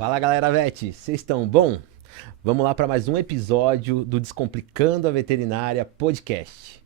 Fala galera Vete, vocês estão bom? Vamos lá para mais um episódio do Descomplicando a Veterinária Podcast.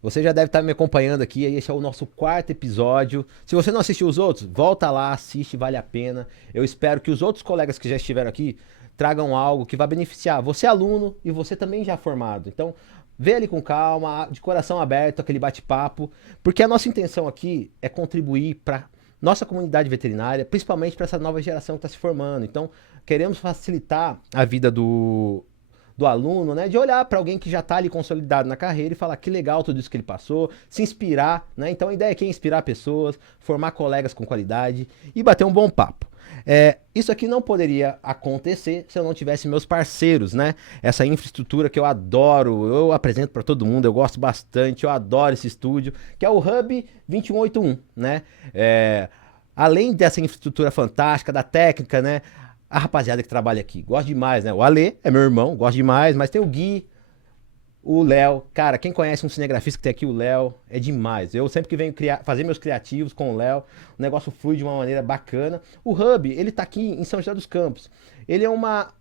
Você já deve estar me acompanhando aqui, esse é o nosso quarto episódio. Se você não assistiu os outros, volta lá, assiste, vale a pena. Eu espero que os outros colegas que já estiveram aqui tragam algo que vai beneficiar você aluno e você também já formado. Então, vê ali com calma, de coração aberto, aquele bate-papo, porque a nossa intenção aqui é contribuir para nossa comunidade veterinária, principalmente para essa nova geração que está se formando. Então, queremos facilitar a vida do aluno, né? De olhar para alguém que já está ali consolidado na carreira e falar que legal tudo isso que ele passou, se inspirar, né? Então a ideia aqui é inspirar pessoas, formar colegas com qualidade e bater um bom papo. Isso aqui não poderia acontecer se eu não tivesse meus parceiros, né? Essa infraestrutura que eu adoro, eu apresento para todo mundo, eu gosto bastante, eu adoro esse estúdio, que é o Hub 2181, né? Além dessa infraestrutura fantástica, da técnica, né? A rapaziada que trabalha aqui, gosto demais, né? O Ale é meu irmão, gosto demais, mas tem o Gui, o Léo. Cara, quem conhece um cinegrafista que tem aqui, o Léo, é demais. Eu sempre que venho fazer meus criativos com o Léo, o negócio flui de uma maneira bacana. O Hub, ele tá aqui em São José dos Campos. Ele é uma,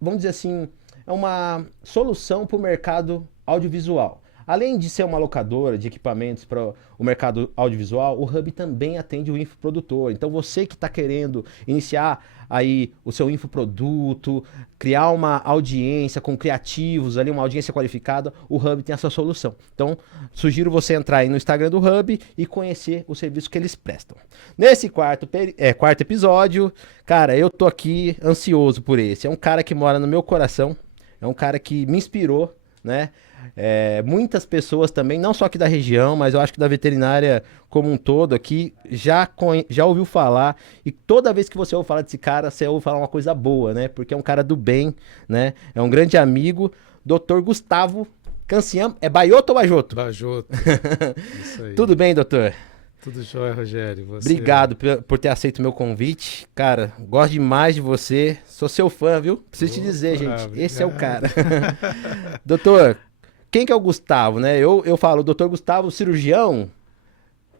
vamos dizer assim, é uma solução para o mercado audiovisual. Além de ser uma locadora de equipamentos para o mercado audiovisual, o Hub também atende o infoprodutor. Então você que está querendo iniciar aí o seu infoproduto, criar uma audiência com criativos, ali uma audiência qualificada, o Hub tem essa solução. Então sugiro você entrar aí no Instagram do Hub e conhecer o serviço que eles prestam. Nesse quarto episódio, cara, eu tô aqui ansioso por esse. É um cara que mora no meu coração, é um cara que me inspirou, né? Muitas pessoas também, não só aqui da região, mas eu acho que da veterinária como um todo aqui, já ouviu falar, e toda vez que você ouve falar desse cara, você ouve falar uma coisa boa, né? Porque é um cara do bem, né? É um grande amigo, Dr. Gustavo Cancian. É Baioto ou Bajoto? Bajoto, isso aí. Tudo bem, doutor? Tudo jóia, Rogério. Você... Obrigado por ter aceito o meu convite. Cara, gosto demais de você. Sou seu fã, viu? Preciso te dizer, gente. Obrigado. Esse é o cara. Doutor, quem que é o Gustavo, né? Eu falo, doutor Gustavo, cirurgião,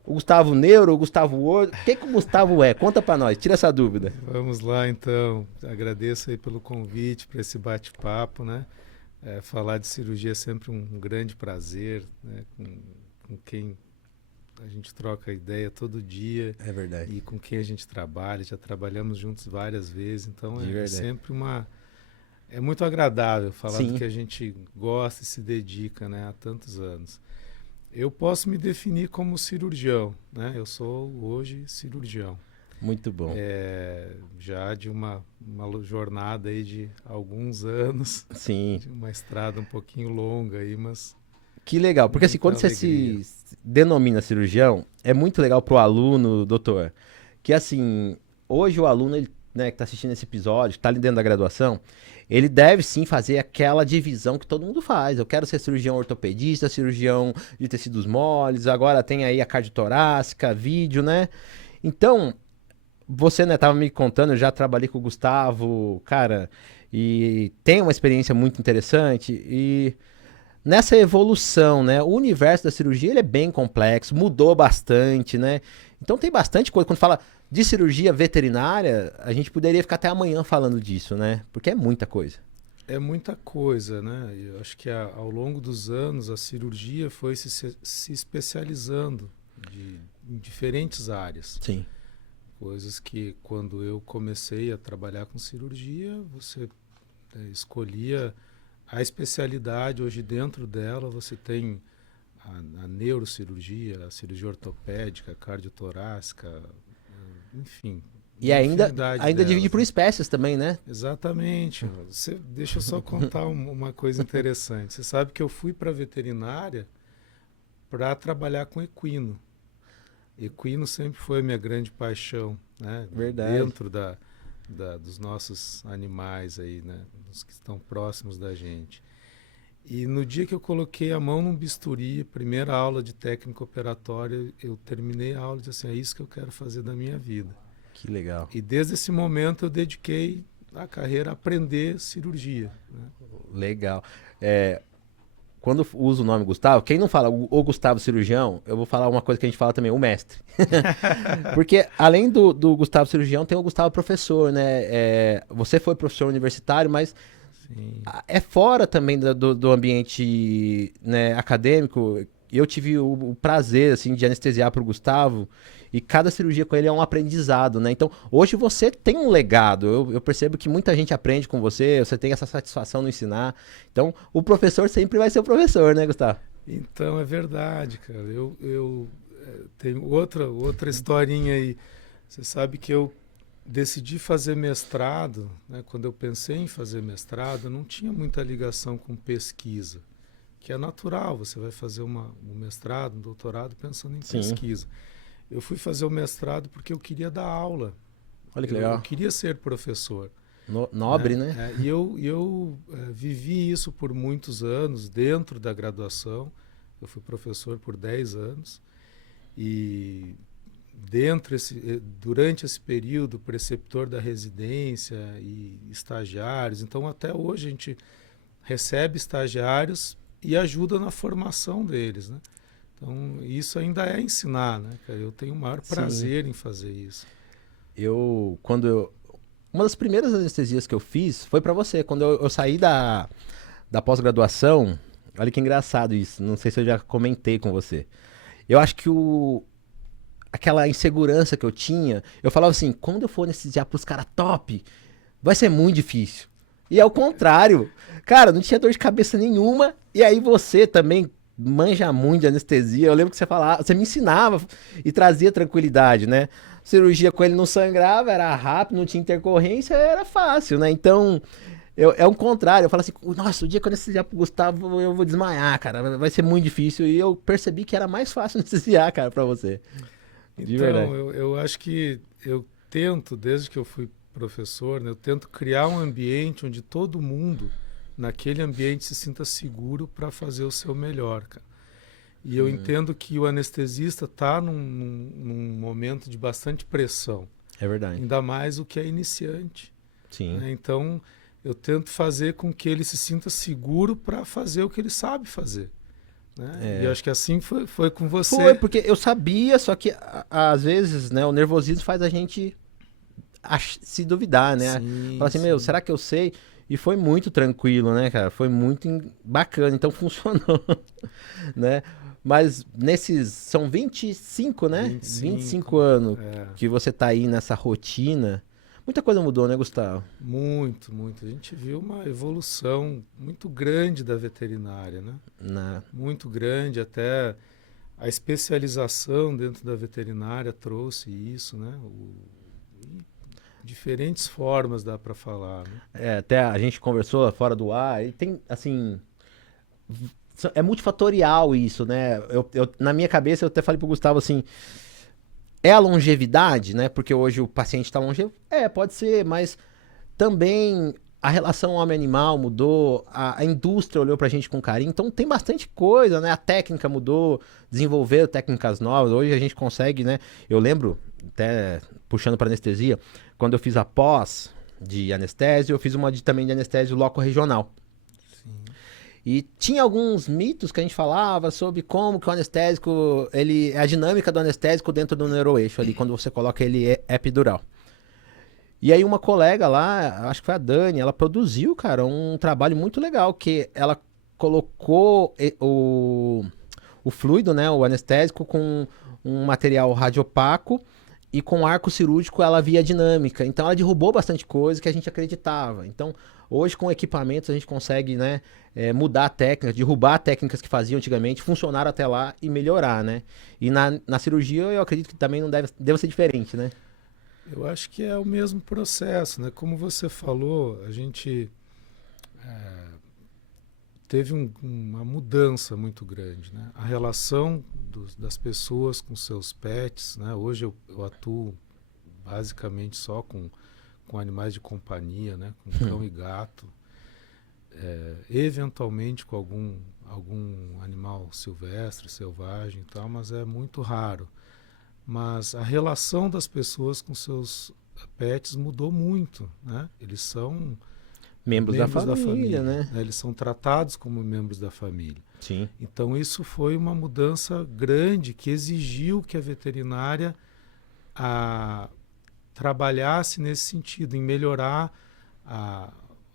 o Gustavo neuro, o Gustavo orto. Quem que o Gustavo é? Conta pra nós, tira essa dúvida. Vamos lá, então. Agradeço aí pelo convite para esse bate-papo, né? Falar de cirurgia é sempre um grande prazer, né? Com quem a gente troca ideia todo dia. É verdade. E com quem a gente trabalha. Já trabalhamos juntos várias vezes, então é sempre uma... É muito agradável falar Sim. do que a gente gosta e se dedica, né, há tantos anos. Eu posso me definir como cirurgião, né? Eu sou hoje cirurgião. Muito bom. Já de uma jornada aí de alguns anos. Sim. De uma estrada um pouquinho longa aí, mas... Que legal, porque assim, quando você se denomina cirurgião, é muito legal pro aluno, doutor, que assim, hoje o aluno, ele, né, que tá assistindo esse episódio, que tá ali dentro da graduação, ele deve sim fazer aquela divisão que todo mundo faz. Eu quero ser cirurgião ortopedista, cirurgião de tecidos moles, agora tem aí a cardiotorácica, vídeo, né? Então, você, né, tava me contando, eu já trabalhei com o Gustavo, cara, e tem uma experiência muito interessante e nessa evolução, né, o universo da cirurgia ele é bem complexo, mudou bastante, né? Então tem bastante coisa. Quando fala de cirurgia veterinária, a gente poderia ficar até amanhã falando disso, né? Porque é muita coisa. É muita coisa, né? Eu acho que ao longo dos anos a cirurgia foi se especializando em diferentes áreas. Sim. Coisas que quando eu comecei a trabalhar com cirurgia, você escolhia a especialidade. Hoje dentro dela você tem a neurocirurgia, a cirurgia ortopédica, a cardiotorácica, enfim. E ainda divide por espécies também, né? Exatamente. Deixa eu só contar uma coisa interessante. Você sabe que eu fui para a veterinária para trabalhar com equino. Equino sempre foi a minha grande paixão, né? Verdade. Dentro dos nossos animais aí, né? Dos que estão próximos da gente. E no dia que eu coloquei a mão num bisturi, primeira aula de técnica operatória, eu terminei a aula e disse assim, é isso que eu quero fazer da minha vida. Que legal. E desde esse momento eu dediquei a carreira a aprender cirurgia, né? Legal. quando uso o nome Gustavo, quem não fala o Gustavo cirurgião, eu vou falar uma coisa que a gente fala também, o mestre. Porque além do Gustavo cirurgião, tem o Gustavo professor, né? Você foi professor universitário, mas Sim. é fora também do ambiente, né, acadêmico. Eu tive o prazer, assim, de anestesiar para o Gustavo, e cada cirurgia com ele é um aprendizado, né? Então, hoje você tem um legado. Eu percebo que muita gente aprende com você, você tem essa satisfação no ensinar. Então, o professor sempre vai ser o professor, né, Gustavo? Então é verdade, cara. Tenho outra historinha aí. Você sabe que eu decidi fazer mestrado, né? Quando eu pensei em fazer mestrado, eu não tinha muita ligação com pesquisa, que é natural. Você vai fazer um mestrado, um doutorado pensando em Sim. pesquisa. Eu fui fazer o mestrado porque eu queria dar aula. Olha que Eu legal. queria ser professor. Nobre, né? Eu vivi isso por muitos anos dentro da graduação. Eu fui professor por 10 anos e durante esse período, preceptor da residência e estagiários. Então, até hoje a gente recebe estagiários e ajuda na formação deles, né? Então, isso ainda é ensinar, né, cara? Eu tenho o maior prazer em fazer isso. Uma das primeiras anestesias que eu fiz foi pra você. Quando eu saí da pós-graduação, olha que engraçado isso, não sei se eu já comentei com você. Eu acho que aquela insegurança que eu tinha, eu falava assim, quando eu for anestesiar pros caras top, vai ser muito difícil. E ao contrário, cara, não tinha dor de cabeça nenhuma, e aí você também manja muito de anestesia. Eu lembro que você falava, você me ensinava e trazia tranquilidade, né? Cirurgia com ele não sangrava, era rápido, não tinha intercorrência, era fácil, né? Então, é um contrário. Eu falo assim, nossa, o dia que eu anestesiar pro Gustavo, eu vou desmaiar, cara. Vai ser muito difícil. E eu percebi que era mais fácil anestesiar, cara, pra você. De verdade. Então, eu acho que eu tento, desde que eu fui professor, né, eu tento criar um ambiente onde todo mundo, naquele ambiente, se sinta seguro para fazer o seu melhor, cara. E eu entendo que o anestesista está num momento de bastante pressão. É verdade. Ainda mais o que é iniciante. Sim. Né? Então, eu tento fazer com que ele se sinta seguro para fazer o que ele sabe fazer. Né? E eu acho que assim foi com você. Foi, porque eu sabia, só que às vezes, né, o nervosismo faz a gente se duvidar, né? Sim, Fala assim, sim. meu, será que eu sei? E foi muito tranquilo, né, cara? Foi muito bacana, então funcionou, né? Mas são 25, né? 25 anos que você tá aí nessa rotina. Muita coisa mudou, né, Gustavo? Muito, muito. A gente viu uma evolução muito grande da veterinária, né? Muito grande, até a especialização dentro da veterinária trouxe isso, né? Diferentes formas dá para falar, né? Até a gente conversou fora do ar, e tem, assim, é multifatorial isso, né? Na minha cabeça, eu até falei pro Gustavo assim, é a longevidade, né? Porque hoje o paciente está longevo. Pode ser, mas também a relação homem-animal mudou, a indústria olhou pra gente com carinho, então tem bastante coisa, né? A técnica mudou, desenvolveram técnicas novas, hoje a gente consegue, né? Eu lembro, até puxando para anestesia, quando eu fiz a pós de anestésio, eu fiz uma também de anestésio loco regional. Sim. E tinha alguns mitos que a gente falava sobre como que o anestésico, a dinâmica do anestésico dentro do neuroeixo ali, quando você coloca ele epidural. E aí uma colega lá, acho que foi a Dani, ela produziu, cara, um trabalho muito legal, que ela colocou o fluido, né, o anestésico com um material radiopaco e com arco cirúrgico ela via dinâmica. Então ela derrubou bastante coisa que a gente acreditava. Então hoje com equipamentos a gente consegue, né, mudar a técnica, derrubar técnicas que faziam antigamente, funcionar até lá e melhorar, né? E na cirurgia eu acredito que também não deve ser diferente, né? Eu acho que é o mesmo processo, né? Como você falou, a gente teve uma mudança muito grande, né? A relação das pessoas com seus pets, né? Hoje eu atuo basicamente só com animais de companhia, né? Com cão e gato, eventualmente com algum animal silvestre, selvagem e tal, mas é muito raro. Mas a relação das pessoas com seus pets mudou muito, né? Eles são Membros da família, né? Eles são tratados como membros da família. Sim. Então isso foi uma mudança grande que exigiu que a veterinária trabalhasse nesse sentido, em melhorar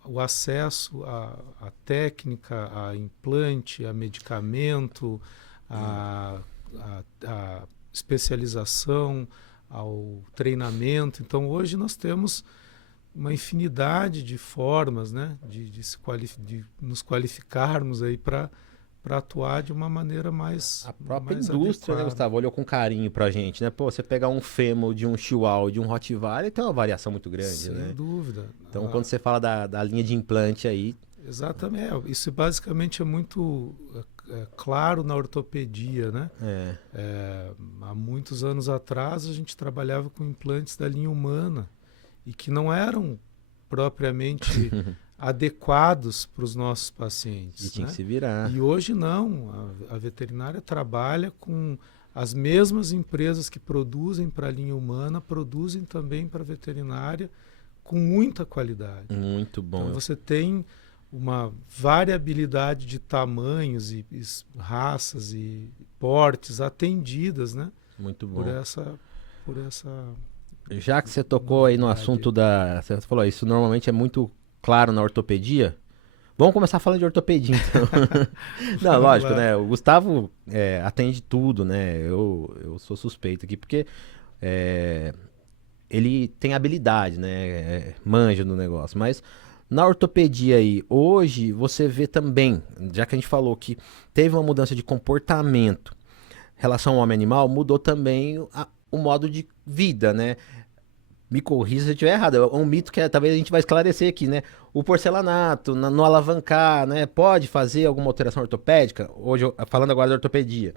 o acesso à técnica, a implante, a medicamento, a especialização, ao treinamento. Então hoje nós temos uma infinidade de formas, né, de nos qualificarmos aí para atuar de uma maneira mais A própria mais indústria, né, adequada. Gustavo, olhou com carinho pra gente, né? Pô, você pegar um fêmur de um chihuahua, de um rottweiler, tem uma variação muito grande, Sem né? dúvida. Então, quando você fala da linha de implante aí, Exatamente. Isso basicamente é muito claro na ortopedia, né? Há muitos anos atrás a gente trabalhava com implantes da linha humana e que não eram propriamente adequados para os nossos pacientes. e tinha né? que se virar. E hoje não. A veterinária trabalha com as mesmas empresas que produzem para a linha humana, produzem também para a veterinária com muita qualidade. Muito bom. Então você tem uma variabilidade de tamanhos e raças e portes atendidas, né? Muito bom. Por essa Já que você tocou aí no assunto você falou, isso normalmente é muito claro na ortopedia. Vamos começar falando de ortopedia, então. Não, lógico, né? O Gustavo atende tudo, né? Eu sou suspeito aqui, porque ele tem habilidade, né? Manja no negócio. Mas na ortopedia aí, hoje você vê também, já que a gente falou que teve uma mudança de comportamento em relação ao homem-animal, mudou também o modo de vida, né? Me corrija se eu estiver errado. É um mito que talvez a gente vai esclarecer aqui, né? O porcelanato, no alavancar, né? Pode fazer alguma alteração ortopédica? Hoje, falando agora da ortopedia.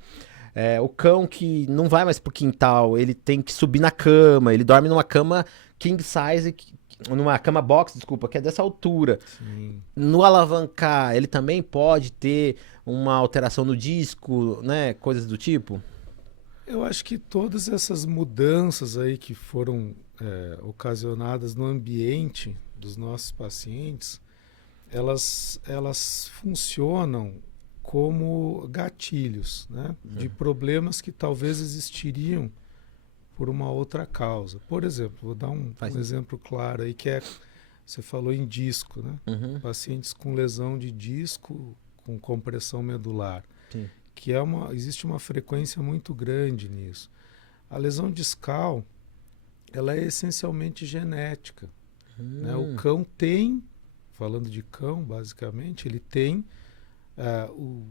O cão que não vai mais pro quintal, ele tem que subir na cama, ele dorme numa cama king size, numa cama box, desculpa, que é dessa altura. Sim. No alavancar, ele também pode ter uma alteração no disco, né? Coisas do tipo? Eu acho que todas essas mudanças aí que foram ocasionadas no ambiente dos nossos pacientes, elas funcionam como gatilhos, né? De problemas que talvez existiriam por uma outra causa. Por exemplo, vou dar um exemplo claro aí, que você falou em disco, né? Uhum. Pacientes com lesão de disco, com compressão medular. Sim. Que existe uma frequência muito grande nisso. A lesão discal, ela é essencialmente genética. Né? O cão tem, falando de cão, basicamente, ele tem o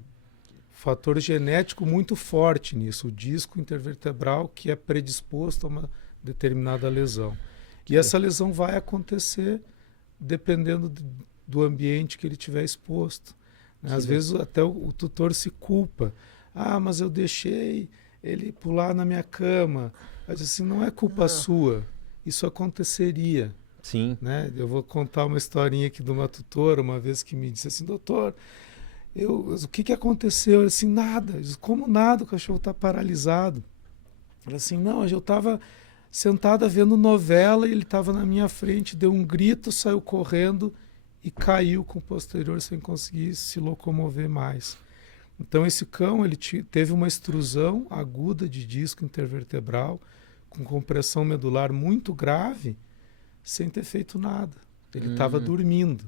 fator genético muito forte nisso, o disco intervertebral que é predisposto a uma determinada lesão. E essa lesão vai acontecer dependendo do ambiente que ele tiver exposto. Às vezes até o tutor se culpa. Mas eu deixei ele pular na minha cama. Mas assim, não é culpa sua. Isso aconteceria. Sim. Né? Eu vou contar uma historinha aqui de uma tutora, uma vez que me disse assim, doutor, o que aconteceu? Eu assim, nada. Eu disse, como nada? O cachorro está paralisado. Ela assim, não, eu estava sentada vendo novela e ele estava na minha frente, deu um grito, saiu correndo e caiu com o posterior sem conseguir se locomover mais. Então esse cão ele teve uma extrusão aguda de disco intervertebral com compressão medular muito grave sem ter feito nada. Ele estava dormindo.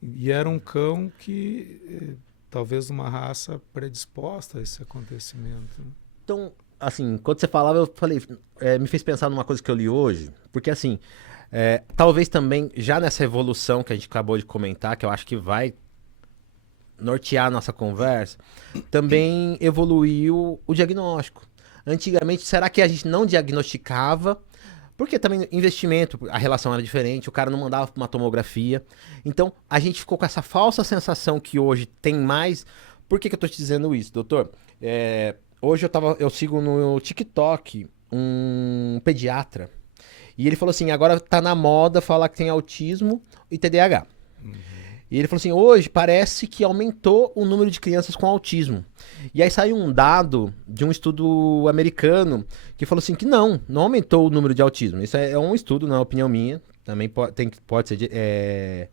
E era um cão que talvez uma raça predisposta a esse acontecimento. Então, assim, quando você falava, eu falei, me fez pensar numa coisa que eu li hoje, porque assim, talvez também, já nessa evolução que a gente acabou de comentar, que eu acho que vai nortear a nossa conversa, também evoluiu o diagnóstico. Antigamente, será que a gente não diagnosticava? Porque também investimento, a relação era diferente, o cara não mandava uma tomografia. Então, a gente ficou com essa falsa sensação que hoje tem mais. Por que eu tô te dizendo isso, doutor? Hoje eu sigo no TikTok um pediatra. E ele falou assim, agora tá na moda falar que tem autismo e TDAH. E ele falou assim, hoje parece que aumentou o número de crianças com autismo. E aí saiu um dado de um estudo americano que falou assim que não aumentou o número de autismo. Isso é um estudo, não é opinião minha. Também pode ser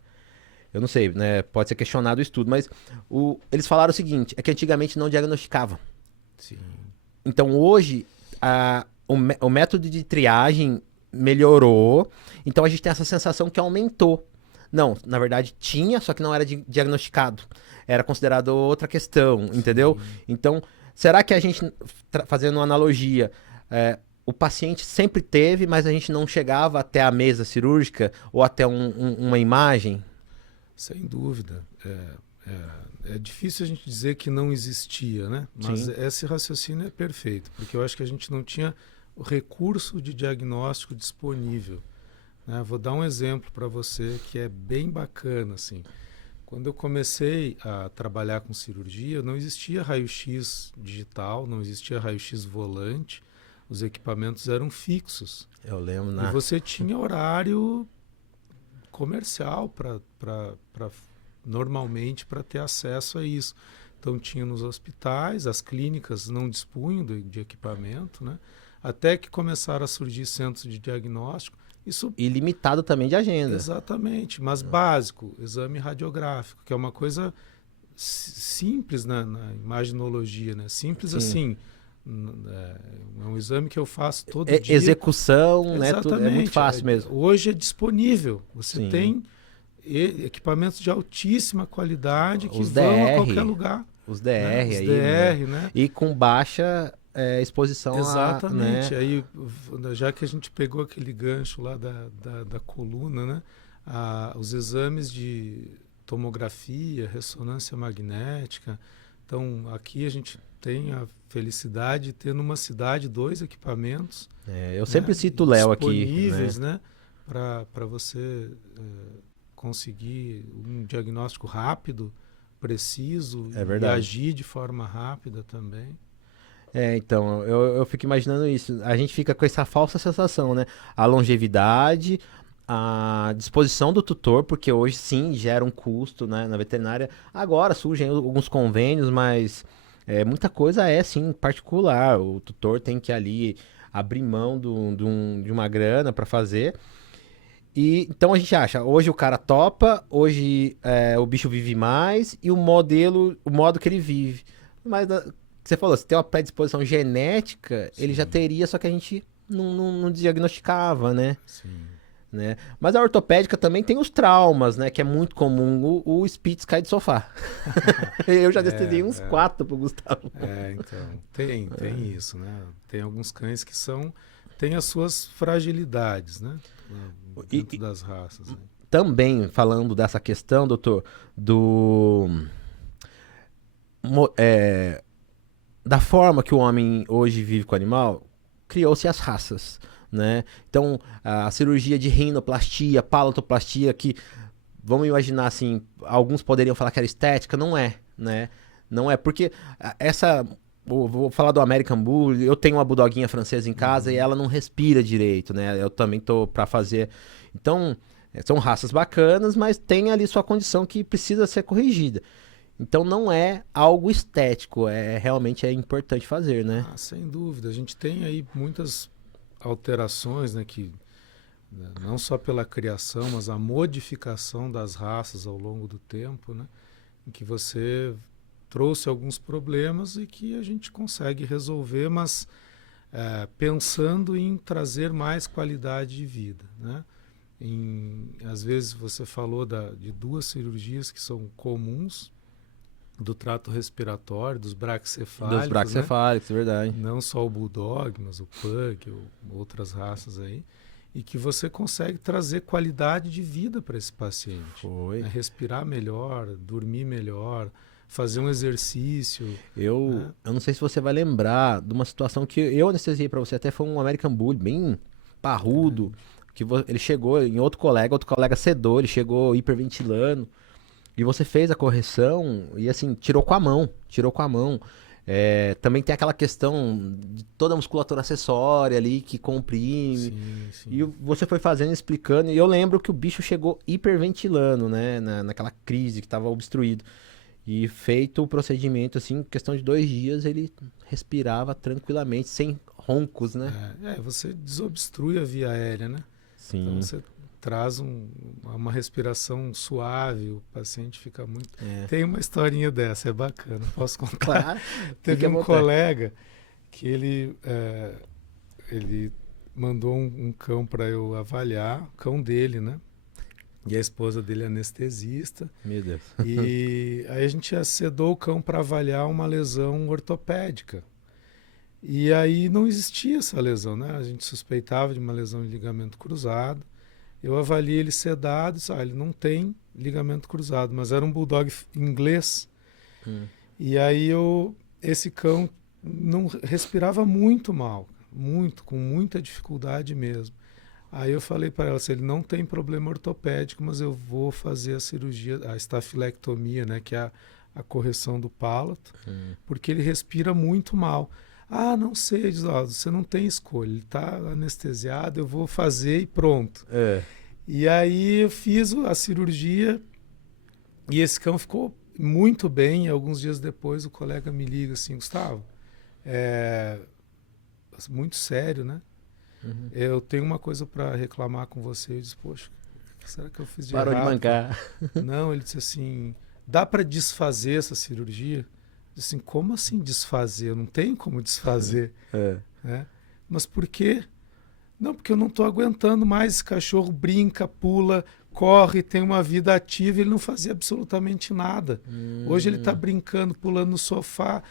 Eu não sei, né? Pode ser questionado o estudo, mas eles falaram o seguinte, é que antigamente não diagnosticavam. Sim. Então hoje o método de triagem melhorou, então a gente tem essa sensação que aumentou. Não, na verdade tinha, só que não era diagnosticado. Era considerado outra questão, entendeu? Sim. Então, será que a gente, fazendo uma analogia, o paciente sempre teve, mas a gente não chegava até a mesa cirúrgica ou até uma imagem? Sem dúvida. É difícil a gente dizer que não existia, né? Mas Sim. esse raciocínio é perfeito, porque eu acho que a gente não tinha o recurso de diagnóstico disponível, né? Vou dar um exemplo para você que é bem bacana, assim. Quando eu comecei a trabalhar com cirurgia, não existia raio-x digital, não existia raio-x volante, os equipamentos eram fixos. Eu lembro, E né? você tinha horário comercial normalmente para ter acesso a isso. Então tinha nos hospitais, as clínicas não dispunham de equipamento, né? Até que começaram a surgir centros de diagnóstico. Isso E limitado também de agenda. exatamente, mas básico, exame radiográfico, que é uma coisa simples na imaginologia, né? Simples Sim. assim. É um exame que eu faço todo dia. Execução, né? Tudo, é muito Exatamente. fácil mesmo. Hoje é disponível. Você Sim. tem equipamentos de altíssima qualidade que Os vão a DR, qualquer lugar. os Né? DR Os aí, DR, né? E com baixa exposição Exatamente. né? Aí, já que a gente pegou aquele gancho lá da coluna, né? Os exames de tomografia, ressonância magnética. Então, aqui a gente tem a felicidade de ter numa cidade 2 equipamentos. Eu sempre cito o Léo aqui. Disponíveis, né? Para você conseguir um diagnóstico rápido, preciso e agir de forma rápida também. Então, eu fico imaginando isso. A gente fica com essa falsa sensação, né? A longevidade, a disposição do tutor, porque hoje sim gera um custo, né, na veterinária. Agora surgem alguns convênios, mas muita coisa sim particular. O tutor tem que ali abrir mão de uma grana para fazer. E então a gente acha, hoje o cara topa, hoje o bicho vive mais e o modo que ele vive. Mas você falou, se tem uma predisposição genética, Sim. ele já teria, só que a gente não diagnosticava, né? Sim. Né? Mas a ortopédica também tem os traumas, né? Que é muito comum o Spitz cair de sofá. Eu já anestesiei uns 4 pro Gustavo. Então, tem isso, né? Tem alguns cães que têm as suas fragilidades, né? Dentro das raças. Né? Também, falando dessa questão, doutor, da forma que o homem hoje vive com o animal, criou-se as raças, né? Então, a cirurgia de rinoplastia, palatoplastia, que, vamos imaginar assim, alguns poderiam falar que era estética, não é, né? Não é, porque vou falar do American Bull, eu tenho uma bulldoguinha francesa em casa e ela não respira direito, né? Eu também tô para fazer. Então, são raças bacanas, mas tem ali sua condição que precisa ser corrigida. Então não é algo estético, realmente é importante fazer, né? Sem dúvida. A gente tem aí muitas alterações, né, que não só pela criação, mas a modificação das raças ao longo do tempo, né, em que você trouxe alguns problemas e que a gente consegue resolver, mas pensando em trazer mais qualidade de vida, né? Às vezes você falou de 2 cirurgias que são comuns do trato respiratório, dos braquicefálicos. Dos braquicefálicos, né? Verdade. Não só o Bulldog, mas o Pug, ou outras raças aí. E que você consegue trazer qualidade de vida para esse paciente. Foi. Né? Respirar melhor, dormir melhor, fazer um exercício. Eu não sei se você vai lembrar de uma situação que eu anestesiei para você, até foi um American Bull bem parrudo, que ele chegou em outro colega sedou, ele chegou hiperventilando. E você fez a correção e assim, tirou com a mão. Também tem aquela questão de toda a musculatura acessória ali que comprime. Sim. E você foi fazendo, explicando. E eu lembro que o bicho chegou hiperventilando, né? Naquela crise que estava obstruído. E feito o procedimento, assim, em questão de 2 dias, ele respirava tranquilamente, sem roncos, né? Você desobstrui a via aérea, né? Sim. Então você traz uma respiração suave, o paciente fica muito... Tem uma historinha dessa, é bacana, posso contar? Claro. Teve um colega que ele mandou um cão para eu avaliar, o cão dele, né? E a esposa dele é anestesista. Meu Deus. E aí a gente acedou o cão para avaliar uma lesão ortopédica. E aí não existia essa lesão, né? A gente suspeitava de uma lesão de ligamento cruzado. Eu avaliei ele sedado, disse, ele não tem ligamento cruzado, mas era um bulldog inglês. E aí esse cão não respirava muito mal, com muita dificuldade mesmo. Aí eu falei para ela, se ele não tem problema ortopédico, mas eu vou fazer a cirurgia, a estafilectomia, né, que é a correção do palato, porque ele respira muito mal. Ah, não sei, diz, você não tem escolha, ele está anestesiado, eu vou fazer e pronto. E aí eu fiz a cirurgia e esse cão ficou muito bem. E alguns dias depois o colega me liga assim, Gustavo, muito sério, né? Eu tenho uma coisa para reclamar com você. Eu disse, poxa, o que será que eu fiz de errado? Parou de mancar. Não, ele disse assim, dá para desfazer essa cirurgia? Eu disse assim, como assim desfazer? Eu não tenho como desfazer. Né? Mas por quê? Não, porque eu não estou aguentando mais. Esse cachorro brinca, pula, corre, tem uma vida ativa. Ele não fazia absolutamente nada. Hoje ele está brincando, pulando no sofá.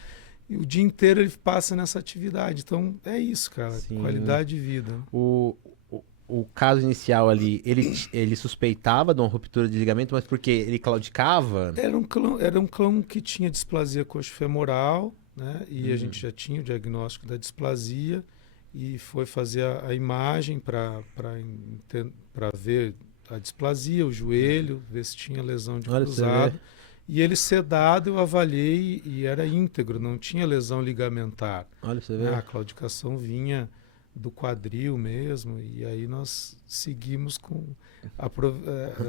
E o dia inteiro ele passa nessa atividade. Então, é isso, cara. Sim. Qualidade de vida. O caso inicial ali, ele suspeitava de uma ruptura de ligamento, mas porque ele claudicava? Era um cão que tinha displasia coxofemoral, né? E a gente já tinha o diagnóstico da displasia e foi fazer a imagem para ver a displasia, o joelho, ver se tinha lesão de cruzado. E ele sedado eu avaliei e era íntegro, não tinha lesão ligamentar. Olha, você vê. A claudicação vinha do quadril mesmo, e aí nós seguimos com...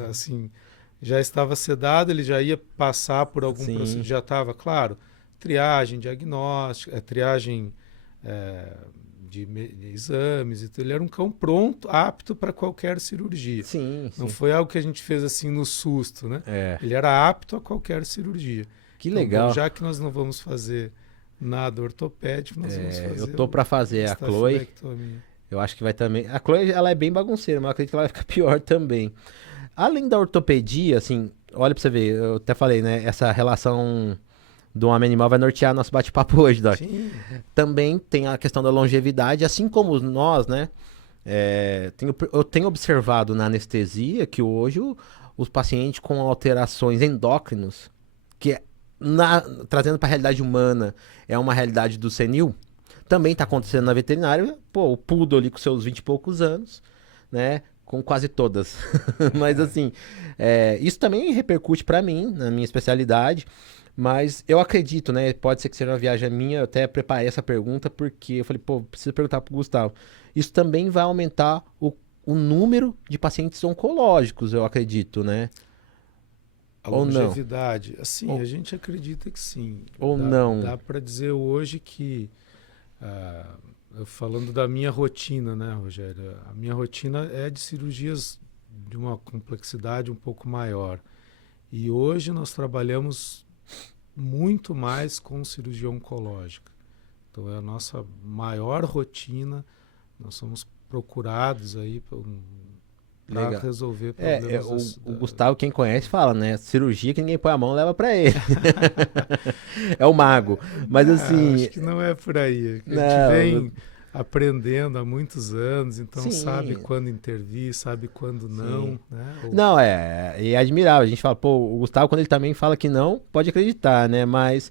assim, já estava sedado, ele já ia passar por algum processo, já estava, claro, triagem diagnóstica, triagem de exames, então ele era um cão pronto, apto para qualquer cirurgia. Não foi algo que a gente fez assim no susto, né? Ele era apto a qualquer cirurgia. Que legal. Então, já que nós não vamos fazer nada ortopédico, nós vamos fazer. Eu tô para fazer a Chloe. Eu acho que vai também. A Chloe, ela é bem bagunceira, mas eu acredito que ela vai ficar pior também. Além da ortopedia, assim, olha para você ver, eu até falei, né? Essa relação do homem animal vai nortear nosso bate-papo hoje, Doc. Sim. Também tem a questão da longevidade, assim como nós, né? Eu tenho observado na anestesia que hoje os pacientes com alterações endócrinas, que trazendo para a realidade humana, é uma realidade do senil, também está acontecendo na veterinária. Pô, o poodle ali com seus 20 e poucos anos, né? Com quase todas. Mas assim, isso também repercute para mim, na minha especialidade. Mas eu acredito, né? Pode ser que seja uma viagem minha, eu até preparei essa pergunta porque eu falei, pô, preciso perguntar pro Gustavo. Isso também vai aumentar o número de pacientes oncológicos, eu acredito, né? A longevidade, assim, a gente acredita que sim. Ou não. Dá para dizer hoje que, falando da minha rotina, né, Rogério? A minha rotina é de cirurgias de uma complexidade um pouco maior. E hoje nós trabalhamos muito mais com cirurgia oncológica. Então é a nossa maior rotina, nós somos procurados aí para resolver problemas. O Gustavo, quem conhece, fala, né? Cirurgia que ninguém põe a mão, leva para ele. É o mago. Mas assim... Acho que não é por aí. A gente vem aprendendo há muitos anos, então sabe quando intervir, sabe quando não. Né? Não, é admirável. A gente fala, pô, o Gustavo, quando ele também fala que não, pode acreditar, né? Mas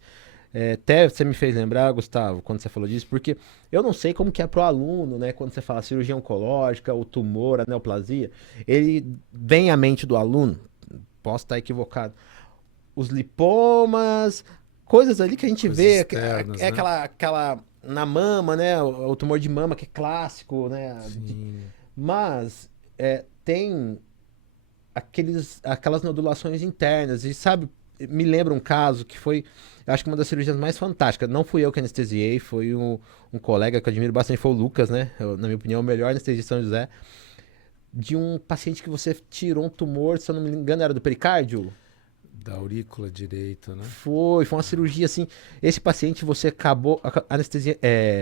até você me fez lembrar, Gustavo, quando você falou disso, porque eu não sei como que é pro aluno, né? Quando você fala cirurgia oncológica, o tumor, a neoplasia, ele vem à mente do aluno, posso estar equivocado, os lipomas, coisas ali que a gente vê, externas, né? aquela na mama, né? O tumor de mama, que é clássico, né? Sim. Mas tem aquelas nodulações internas. E sabe, me lembra um caso que foi, acho que uma das cirurgias mais fantásticas. Não fui eu que anestesiei, foi um colega que eu admiro bastante, foi o Lucas, né? Na minha opinião, o melhor anestesista de São José. de um paciente que você tirou um tumor, se eu não me engano, era do pericárdio? Da aurícula direita, né? Foi uma cirurgia assim. Esse paciente você acabou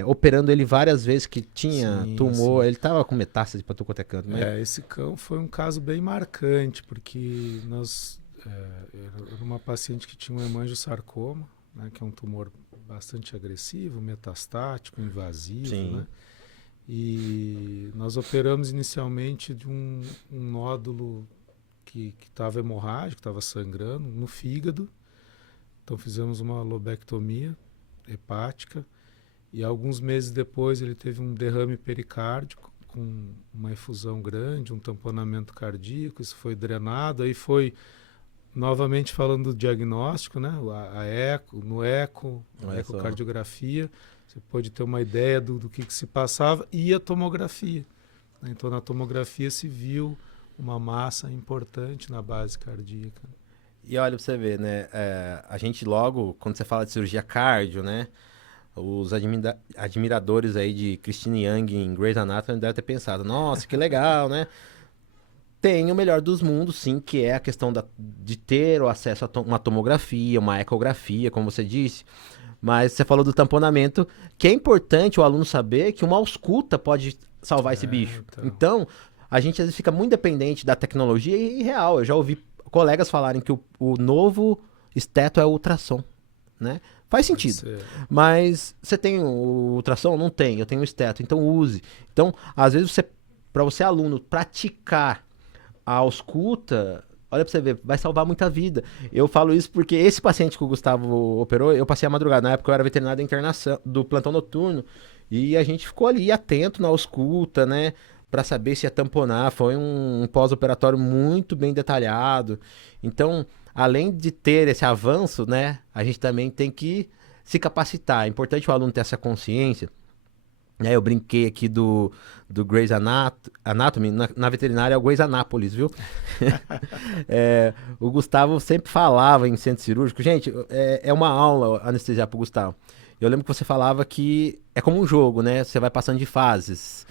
operando ele várias vezes, que tinha Sim, tumor, sim. ele tava com metástase para tudo quanto é canto, né? Esse cão foi um caso bem marcante, porque era uma paciente que tinha um hemangiosarcoma, né, que é um tumor bastante agressivo, metastático, invasivo, Sim. né? E nós operamos inicialmente de um nódulo que estava hemorrágico, estava sangrando no fígado. Então fizemos uma lobectomia hepática e alguns meses depois ele teve um derrame pericárdico com uma efusão grande, um tamponamento cardíaco, isso foi drenado, aí foi novamente falando do diagnóstico, né? No eco, a ecocardiografia, você pode ter uma ideia do que se passava, e a tomografia. Então na tomografia se viu uma massa importante na base cardíaca. E olha pra você ver, né? A gente logo, quando você fala de cirurgia cardio, né? Os admiradores aí de Christine Yang em Grey's Anatomy devem ter pensado, nossa, que legal, né? Tem o melhor dos mundos, sim, que é a questão de ter o acesso a uma tomografia, uma ecografia, como você disse. Mas você falou do tamponamento, que é importante o aluno saber que uma ausculta pode salvar esse bicho. Então, a gente às vezes fica muito dependente da tecnologia e real. Eu já ouvi colegas falarem que o novo esteto é o ultrassom, né? Faz sentido. Mas você tem o ultrassom? Não tem. Eu tenho o esteto, então use. Então, às vezes, para você aluno praticar a ausculta, olha pra você ver, vai salvar muita vida. Eu falo isso porque esse paciente que o Gustavo operou, eu passei a madrugada. Na época eu era veterinário da internação, do plantão noturno, e a gente ficou ali atento na ausculta, né? Pra saber se ia tamponar. Foi um pós-operatório muito bem detalhado. Então, além de ter esse avanço, né? A gente também tem que se capacitar. É importante o aluno ter essa consciência. Eu brinquei aqui do Grey's Anatomy, na veterinária é o Grey's Anápolis, viu? O Gustavo sempre falava em centro cirúrgico. Gente, é uma aula anestesiar pro Gustavo. Eu lembro que você falava que é como um jogo, né? Você vai passando de fases,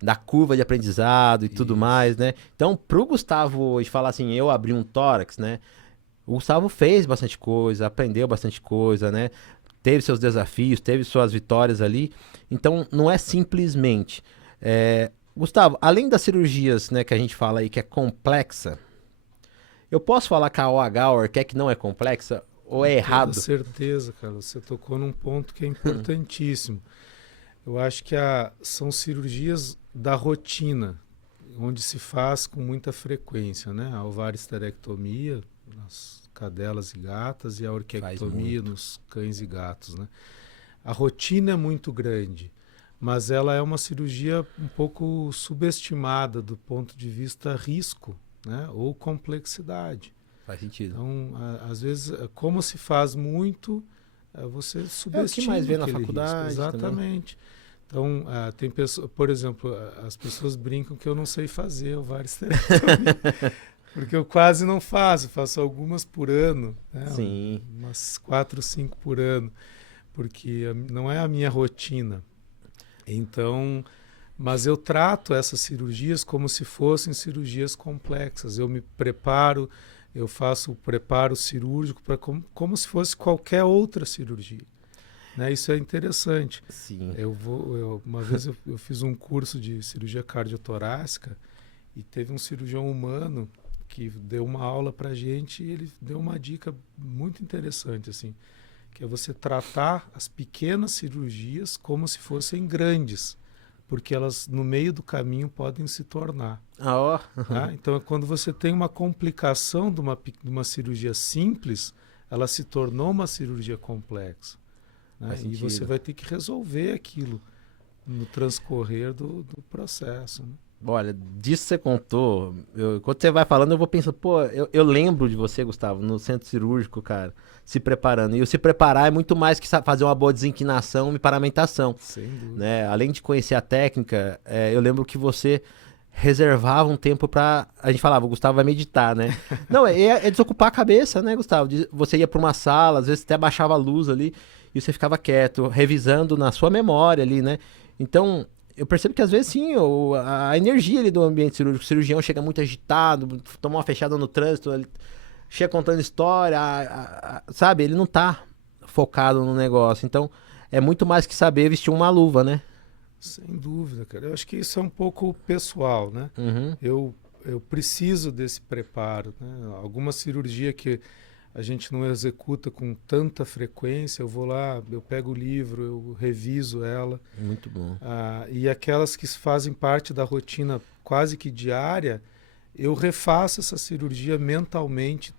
da curva de aprendizado e tudo mais, né? Então, pro Gustavo hoje falar assim, eu abri um tórax, né? O Gustavo fez bastante coisa, aprendeu bastante coisa, né? Teve seus desafios, teve suas vitórias ali. Então, não é simplesmente... Gustavo, além das cirurgias, né, que a gente fala aí que é complexa, eu posso falar que a OH ou a ORCEC não é complexa ou é errado? Com certeza, cara. Você tocou num ponto que é importantíssimo. Eu acho que são cirurgias da rotina, onde se faz com muita frequência, né? A ovariosterectomia nas cadelas e gatas e a orquiectomia nos cães e gatos, né? A rotina é muito grande, mas ela é uma cirurgia um pouco subestimada do ponto de vista risco, né? Ou complexidade. Faz sentido. Então, às vezes, como se faz muito, você subestima. É o que mais vê na faculdade. Risco. Exatamente. Também. Então, tem pessoas, por exemplo, as pessoas brincam que eu não sei fazer ovariosterectomia. Porque eu quase não faço algumas por ano, né? Sim. Umas 4, 5 por ano, porque não é a minha rotina. Então, mas eu trato essas cirurgias como se fossem cirurgias complexas. Eu me preparo, eu faço o preparo cirúrgico como se fosse qualquer outra cirurgia. Né? Isso é interessante. Sim. Uma vez eu fiz um curso de cirurgia cardiotorácica e teve um cirurgião humano que deu uma aula para a gente e ele deu uma dica muito interessante, assim, que é você tratar as pequenas cirurgias como se fossem grandes, porque elas no meio do caminho podem se tornar. Tá? Então, quando você tem uma complicação de uma cirurgia simples, ela se tornou uma cirurgia complexa. Né? E você vai ter que resolver aquilo no transcorrer do processo. Né? Olha, disso você contou, quando você vai falando, eu vou pensando, eu lembro de você, Gustavo, no centro cirúrgico, cara, se preparando. E o se preparar é muito mais que fazer uma boa desinquinação e paramentação. Sem dúvida. Né? Além de conhecer a técnica, eu lembro que você reservava um tempo pra... A gente falava, o Gustavo vai meditar, né? Não, é desocupar a cabeça, né, Gustavo? Você ia pra uma sala, às vezes até baixava a luz ali, e você ficava quieto, revisando na sua memória ali, né? Então... eu percebo que às vezes sim, a energia ali do ambiente cirúrgico, o cirurgião chega muito agitado, toma uma fechada no trânsito, ele chega contando história, sabe? Ele não tá focado no negócio. Então, é muito mais que saber vestir uma luva, né? Sem dúvida, cara. Eu acho que isso é um pouco pessoal, né? Uhum. Eu preciso desse preparo, né? Alguma cirurgia que a gente não executa com tanta frequência, eu vou lá, eu pego o livro, eu reviso ela. Muito bom. E aquelas que fazem parte da rotina quase que diária, eu refaço essa cirurgia mentalmente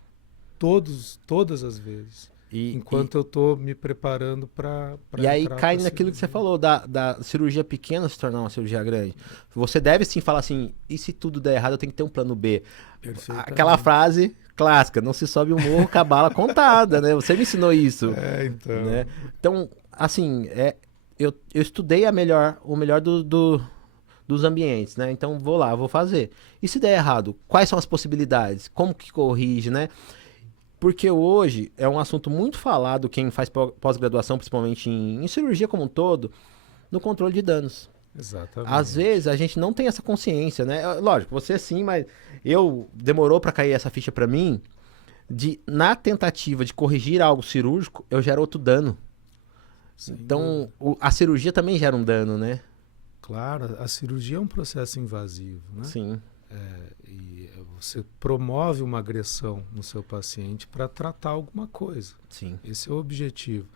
todas as vezes. Enquanto eu estou me preparando para E aí cai naquilo que você falou, da cirurgia pequena se tornar uma cirurgia grande. Você deve sim falar assim, e se tudo der errado, eu tenho que ter um plano B. Aquela frase clássica, não se sobe o morro com a bala contada, né? Você me ensinou isso. Então. Né? Então, assim, eu estudei o melhor dos ambientes, né? Então, vou lá, vou fazer. E se der errado, quais são as possibilidades? Como que corrige, né? Porque hoje é um assunto muito falado, quem faz pós-graduação, principalmente em cirurgia como um todo, no controle de danos. Exatamente. Às vezes a gente não tem essa consciência, né? Lógico, você sim, mas demorou para cair essa ficha para mim, na tentativa de corrigir algo cirúrgico, eu gero outro dano. Então, a cirurgia também gera um dano, né? Claro, a cirurgia é um processo invasivo, né? Sim. E você promove uma agressão no seu paciente para tratar alguma coisa. Sim. Esse é o objetivo.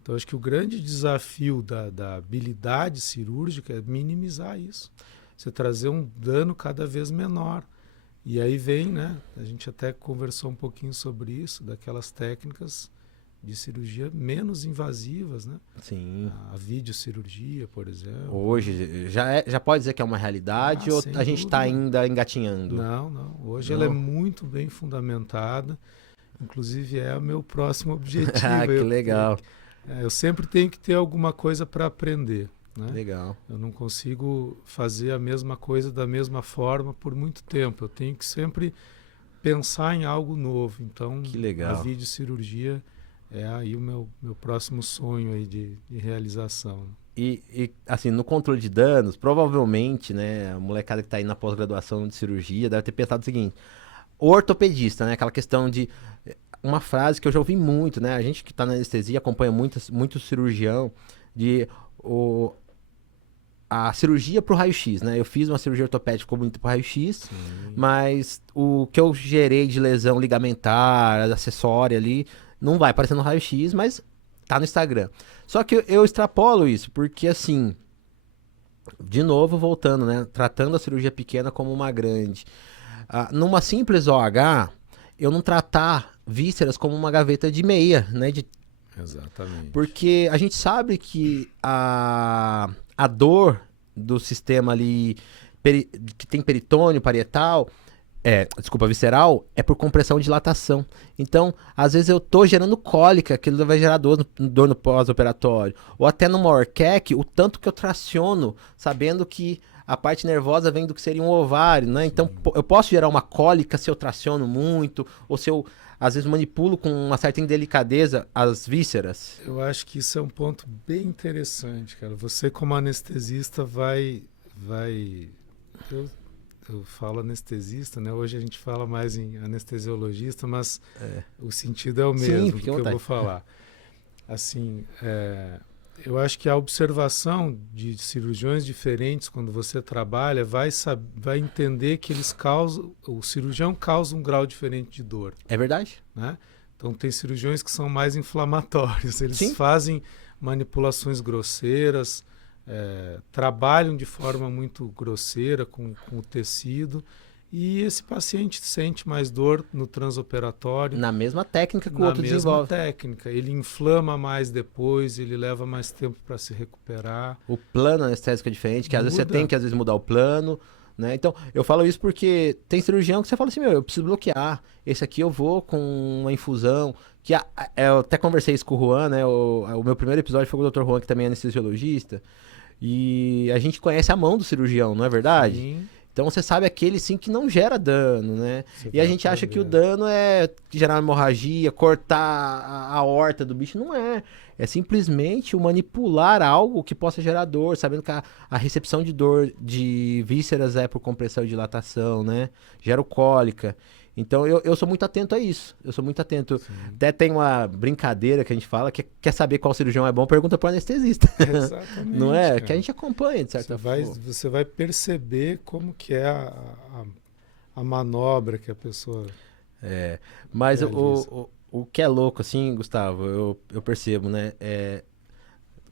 Então, acho que o grande desafio da habilidade cirúrgica é minimizar isso. Você trazer um dano cada vez menor. E aí vem, né? A gente até conversou um pouquinho sobre isso, daquelas técnicas de cirurgia menos invasivas, né? Sim. A videocirurgia, por exemplo. Hoje, já pode dizer que é uma realidade ou a gente está ainda engatinhando? Não. Hoje ela é muito bem fundamentada. Inclusive, é o meu próximo objetivo. Que legal. Eu sempre tenho que ter alguma coisa para aprender. Né? Legal. Eu não consigo fazer a mesma coisa da mesma forma por muito tempo. Eu tenho que sempre pensar em algo novo. Então, que legal. A videocirurgia é aí o meu próximo sonho aí de realização. E, assim, no controle de danos, provavelmente, né, a molecada que está aí na pós-graduação de cirurgia deve ter pensado o seguinte, o ortopedista, né, aquela questão de, uma frase que eu já ouvi muito, né, a gente que está na anestesia acompanha muito cirurgião, a cirurgia para o raio-x, né, eu fiz uma cirurgia ortopédica, ficou bonito para o raio-x, mas o que eu gerei de lesão ligamentar, acessória ali, não vai aparecer no raio-x, mas tá no Instagram. Só que eu extrapolo isso, porque assim, de novo voltando, né? Tratando a cirurgia pequena como uma grande. Numa simples OH, eu não tratar vísceras como uma gaveta de meia, né? Exatamente. Porque a gente sabe que a dor do sistema ali, que tem peritônio, parietal, visceral, é por compressão e dilatação. Então, às vezes eu tô gerando cólica, aquilo vai gerar dor no pós-operatório. Ou até numa ORCEC, o tanto que eu traciono, sabendo que a parte nervosa vem do que seria um ovário, né? Então, eu posso gerar uma cólica se eu traciono muito, ou se eu, às vezes, manipulo com uma certa indelicadeza as vísceras. Eu acho que isso é um ponto bem interessante, cara. Você, como anestesista, vai... Eu falo anestesista, né? Hoje a gente fala mais em anestesiologista, mas o sentido é o mesmo do que eu vou falar. Assim, eu acho que a observação de cirurgiões diferentes, quando você trabalha, vai entender que o cirurgião causa um grau diferente de dor. É verdade. Né? Então, tem cirurgiões que são mais inflamatórios, eles fazem manipulações grosseiras, trabalham de forma muito grosseira com o tecido e esse paciente sente mais dor no transoperatório. Na mesma técnica que o outro desenvolve. Na mesma técnica. Ele inflama mais depois, ele leva mais tempo para se recuperar. O plano anestésico é diferente, que às vezes você tem que mudar o plano. Né? Então, eu falo isso porque tem cirurgião que você fala assim, eu preciso bloquear. Esse aqui eu vou com uma infusão. Eu até conversei isso com o Juan, né? O meu primeiro episódio foi com o Dr. Juan, que também é anestesiologista. E a gente conhece a mão do cirurgião, não é verdade? Sim. Então você sabe aquele sim que não gera dano, né? Você E a vai gente acha que o aprender. dano é gerar uma hemorragia, cortar a aorta do bicho. Não é. É simplesmente o manipular algo que possa gerar dor, sabendo que a recepção de dor de vísceras é por compressão e dilatação, né? Gera cólica. Então eu sou muito atento a isso. Eu sou muito atento. Sim. Até tem uma brincadeira que a gente fala que quer saber qual cirurgião é bom, pergunta pro anestesista. Não Exatamente, é? Que a cara. gente acompanha, de certa forma. Você vai perceber como que é a manobra que a pessoa É, mas realiza. o que é louco, assim, Gustavo, eu percebo, né?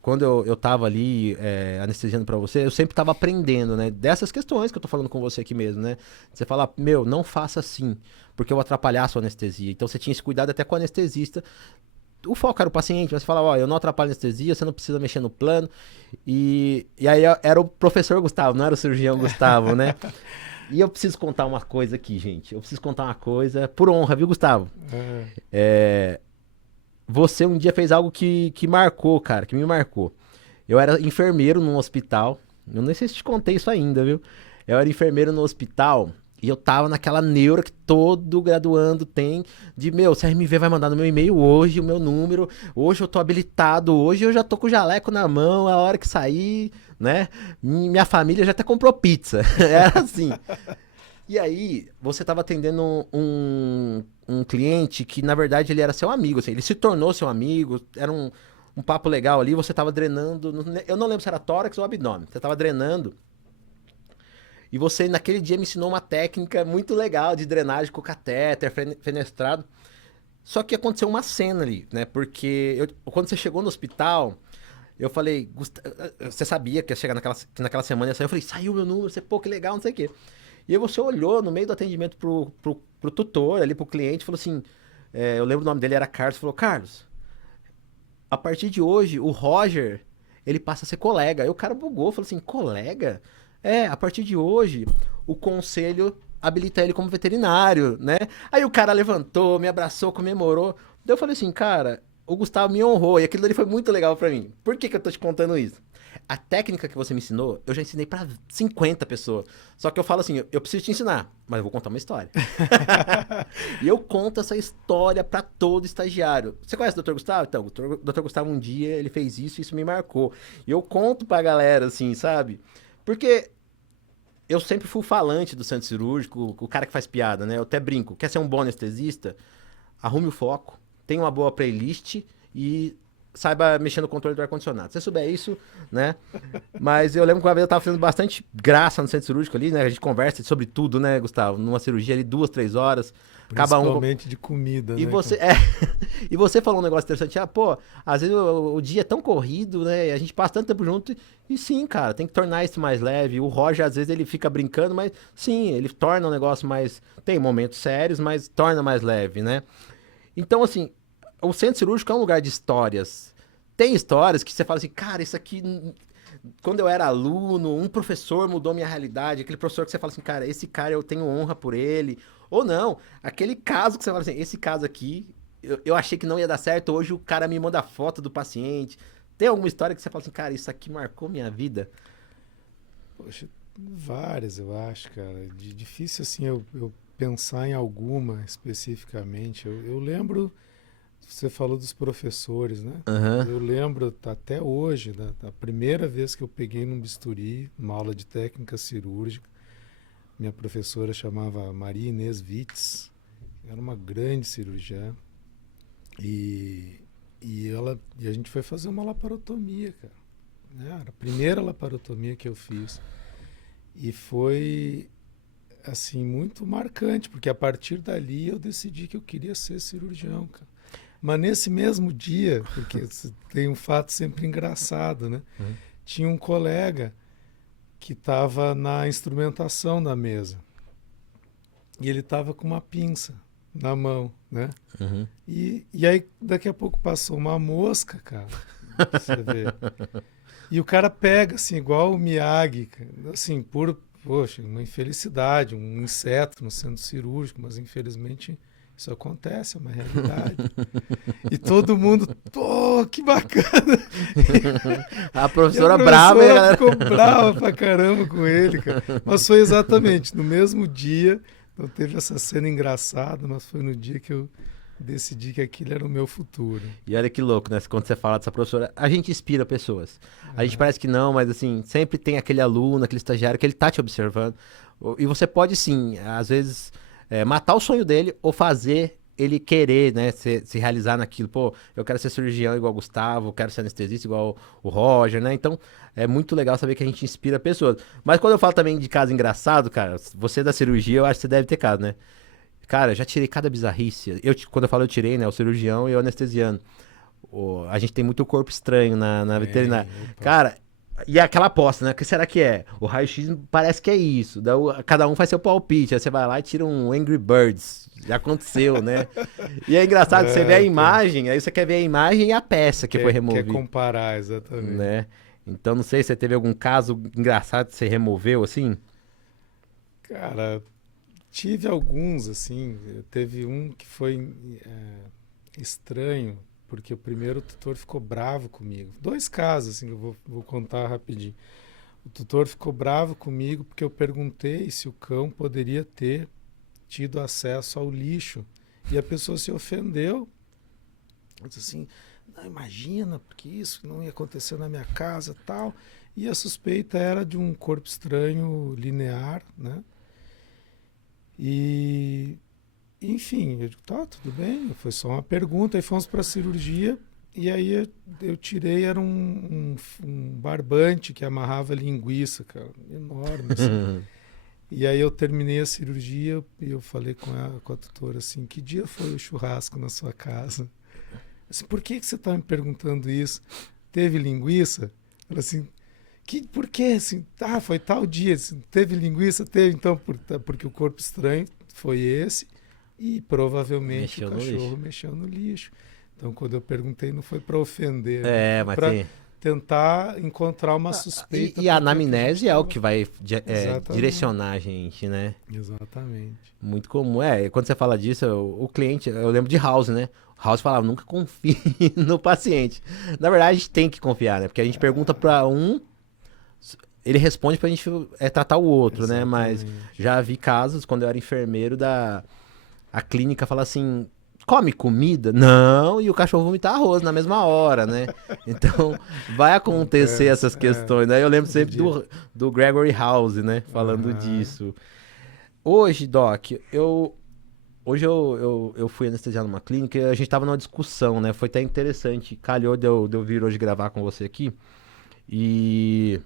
Quando eu tava ali anestesiando pra você, eu sempre tava aprendendo, né? Dessas questões que eu tô falando com você aqui mesmo, né? Você fala, meu, não faça assim, porque eu vou atrapalhar a sua anestesia. Então você tinha esse cuidado até com o anestesista. O foco era o paciente, mas você falava, ó, eu não atrapalho a anestesia, você não precisa mexer no plano. E aí era o professor Gustavo, não era o cirurgião Gustavo, né? E eu preciso contar uma coisa aqui, gente. Eu preciso contar uma coisa por honra, viu, Gustavo? É, Você um dia fez algo que marcou, cara, que me marcou. Eu era enfermeiro num hospital. Eu não sei se te contei isso ainda, viu? Eu era enfermeiro no hospital e eu tava naquela neura que todo graduando tem de, meu, se a RMV vai mandar no meu e-mail hoje, o meu número, hoje eu tô habilitado, hoje eu já tô com o jaleco na mão, a hora que sair, né? Minha família já até comprou pizza. Era assim. E aí, você estava atendendo um cliente que, na verdade, ele era seu amigo, assim, ele se tornou seu amigo, era um papo legal ali, você estava drenando, eu não lembro se era tórax ou abdômen, você estava drenando, e você, naquele dia, me ensinou uma técnica muito legal de drenagem com catéter, fenestrado, só que aconteceu uma cena ali, né, porque quando você chegou no hospital, eu falei, você sabia que ia chegar que naquela semana ia sair, eu falei, saiu meu número, você, pô, que legal, não sei o quê. E aí você olhou no meio do atendimento pro tutor, ali pro cliente, falou assim, eu lembro o nome dele, era Carlos, falou, Carlos, a partir de hoje, o Roger, ele passa a ser colega. Aí o cara bugou, falou assim, colega? A partir de hoje, o conselho habilita ele como veterinário, né? Aí o cara levantou, me abraçou, comemorou. Daí eu falei assim, cara, o Gustavo me honrou e aquilo ali foi muito legal pra mim. Por que que eu tô te contando isso? A técnica que você me ensinou, eu já ensinei pra 50 pessoas. Só que eu falo assim, eu preciso te ensinar, mas eu vou contar uma história. E eu conto essa história pra todo estagiário. Você conhece o Dr. Gustavo? Então, o Dr. Gustavo um dia, ele fez isso e isso me marcou. E eu conto pra galera, assim, sabe? Porque eu sempre fui falante do centro cirúrgico, o cara que faz piada, né? Eu até brinco. Quer ser um bom anestesista? Arrume o foco, tenha uma boa playlist e saiba mexer no controle do ar-condicionado. Se você souber isso, né? Mas eu lembro que uma vez eu tava fazendo bastante graça no centro cirúrgico ali, né? A gente conversa sobre tudo, né, Gustavo? Numa cirurgia ali, 2, 3 horas. Acaba um. principalmente de comida, E né, você, cara? e você falou um negócio interessante, pô, às vezes o dia é tão corrido, né? E a gente passa tanto tempo junto. E sim, cara, tem que tornar isso mais leve. O Roger, às vezes, ele fica brincando, mas sim, ele torna o negócio mais. Tem momentos sérios, mas torna mais leve, né? Então, assim, o centro cirúrgico é um lugar de histórias. Tem histórias que você fala assim, cara, isso aqui. Quando eu era aluno, um professor mudou minha realidade. Aquele professor que você fala assim, cara, esse cara eu tenho honra por ele. Ou não, aquele caso que você fala assim, esse caso aqui, eu achei que não ia dar certo, hoje o cara me manda foto do paciente. Tem alguma história que você fala assim, cara, isso aqui marcou minha vida? Poxa, várias, eu acho, cara. Difícil, assim, eu pensar em alguma especificamente. Eu lembro, você falou dos professores, né? Aham. Eu lembro até hoje, da primeira vez que eu peguei num bisturi, numa aula de técnica cirúrgica. Minha professora chamava Maria Inês Witz, era uma grande cirurgiã. E, e a gente foi fazer uma laparotomia, cara. Né? Era a primeira laparotomia que eu fiz. E foi, assim, muito marcante, porque a partir dali eu decidi que eu queria ser cirurgião, cara. Mas nesse mesmo dia, porque tem um fato sempre engraçado, né? Uhum. Tinha um colega que estava na instrumentação da mesa. E ele estava com uma pinça na mão, né? Uhum. E aí, daqui a pouco passou uma mosca, cara. Você vê. E o cara pega, assim, igual o Miyagi, cara, assim, poxa, uma infelicidade, um inseto no centro cirúrgico, mas infelizmente Isso acontece, é uma realidade. E todo mundo, pô, que bacana. A professora, e a brava, professora galera. ficou brava pra caramba com ele, cara. Mas foi exatamente no mesmo dia, não teve essa cena engraçada, mas foi no dia que eu decidi que aquilo era o meu futuro. E olha que louco, né? Quando você fala dessa professora, a gente inspira pessoas. A gente parece que não, mas assim, sempre tem aquele aluno, aquele estagiário que ele tá te observando. E você pode, sim, às vezes, matar o sonho dele ou fazer ele querer, né, se realizar naquilo. Pô, eu quero ser cirurgião igual o Gustavo, eu quero ser anestesista igual o Roger, né? Então, é muito legal saber que a gente inspira pessoas. Mas quando eu falo também de caso engraçado, cara, você da cirurgia, eu acho que você deve ter caso, né? Cara, já tirei cada bizarrice. Quando eu falo eu tirei, né? O cirurgião e o anestesiano. A gente tem muito corpo estranho na veterinária. Opa. Cara, e é aquela aposta, né? O que será que é? O raio-x parece que é isso. Daí cada um faz seu palpite. Aí você vai lá e tira um Angry Birds. Já aconteceu, né? E é engraçado, você vê a imagem, aí você quer ver a imagem e a peça que foi removida. Quer comparar, exatamente. Né? Então, não sei se você teve algum caso engraçado que você removeu, assim? Cara, tive alguns, assim. Teve um que foi estranho, porque o primeiro tutor ficou bravo comigo. 2 casos, assim, eu vou contar rapidinho. O tutor ficou bravo comigo porque eu perguntei se o cão poderia ter tido acesso ao lixo. E a pessoa se ofendeu. Eu disse assim, não, imagina, porque isso não ia acontecer na minha casa e tal. E a suspeita era de um corpo estranho linear, né? E, enfim, eu digo, tá, tudo bem, foi só uma pergunta. Aí fomos para a cirurgia e aí eu tirei, era um barbante que amarrava linguiça, cara, enorme, assim. E aí eu terminei a cirurgia e eu falei com a tutora assim, que dia foi o churrasco na sua casa? Assim, por que você está me perguntando isso? Teve linguiça? Ela assim, por quê? Assim, foi tal dia. Assim, teve linguiça? Teve, então, porque o corpo estranho foi esse e provavelmente o cachorro mexeu no lixo. Então, quando eu perguntei, não foi para ofender, Mas para tentar encontrar uma suspeita. E a anamnese é o que vai direcionar a gente, né? Exatamente. Muito comum. Quando você fala disso, o cliente, eu lembro de House, né? House falava, nunca confie no paciente. Na verdade, a gente tem que confiar, né? Porque a gente pergunta para um, ele responde pra gente tratar o outro, Exatamente. né? Mas já vi casos, quando eu era enfermeiro, a clínica fala assim, come comida? Não, e o cachorro vomitar arroz na mesma hora, né? Então, vai acontecer essas questões, né? Eu lembro sempre do Gregory House, né? Falando disso. Hoje, Doc, Hoje eu fui anestesiado numa clínica e a gente tava numa discussão, né? Foi até interessante. Calhou de eu vir hoje gravar com você aqui. E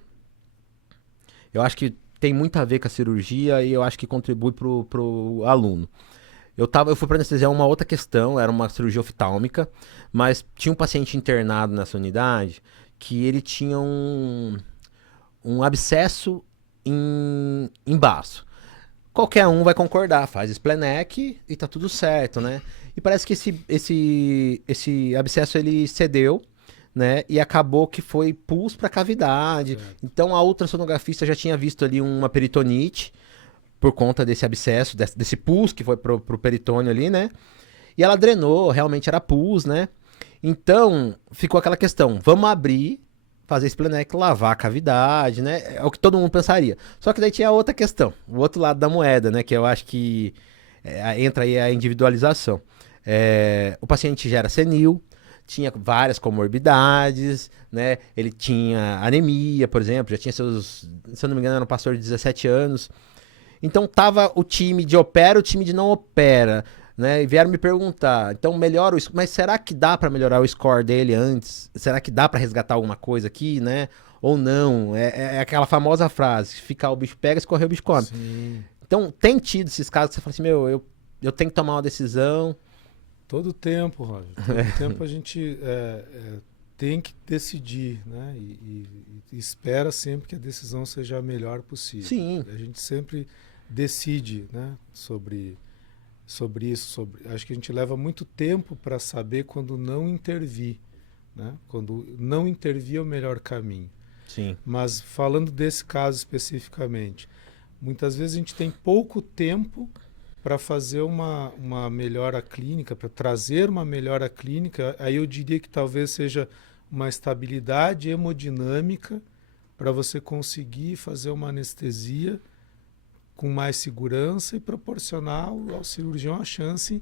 eu acho que tem muito a ver com a cirurgia e eu acho que contribui pro aluno. Eu fui para anestesiar uma outra questão, era uma cirurgia oftálmica, mas tinha um paciente internado nessa unidade que ele tinha um abscesso em baço. Qualquer um vai concordar, faz Splenec e tá tudo certo, né? E parece que esse abscesso ele cedeu, né? E acabou que foi pus para cavidade. Certo. Então a ultrassonografista já tinha visto ali uma peritonite por conta desse abscesso, desse pus que foi pro peritônio ali, né? E ela drenou, realmente era pus, né? Então ficou aquela questão, vamos abrir, fazer Splenec, lavar a cavidade, né? É o que todo mundo pensaria. Só que daí tinha outra questão, o outro lado da moeda, né? Que eu acho que entra aí a individualização. O paciente já era senil, tinha várias comorbidades, né? Ele tinha anemia, por exemplo, já tinha seus, se eu não me engano, era um pastor de 17 anos. Então tava o time de opera, o time de não opera, né? E vieram me perguntar, então melhora mas será que dá para melhorar o score dele antes? Será que dá para resgatar alguma coisa aqui, né? Ou não? É aquela famosa frase, se ficar o bicho pega, se correr o bicho come. Sim. Então tem tido esses casos que você fala assim, eu tenho que tomar uma decisão. Todo tempo, Roger. Todo tempo a gente tem que decidir, né? E espera sempre que a decisão seja a melhor possível. Sim. A gente sempre decide, né? Sobre isso. Acho que a gente leva muito tempo para saber quando não intervir, né? Quando não intervir é o melhor caminho. Sim. Mas falando desse caso especificamente, muitas vezes a gente tem pouco tempo para fazer uma melhora clínica, para trazer uma melhora clínica, aí eu diria que talvez seja uma estabilidade hemodinâmica para você conseguir fazer uma anestesia com mais segurança e proporcionar ao cirurgião a chance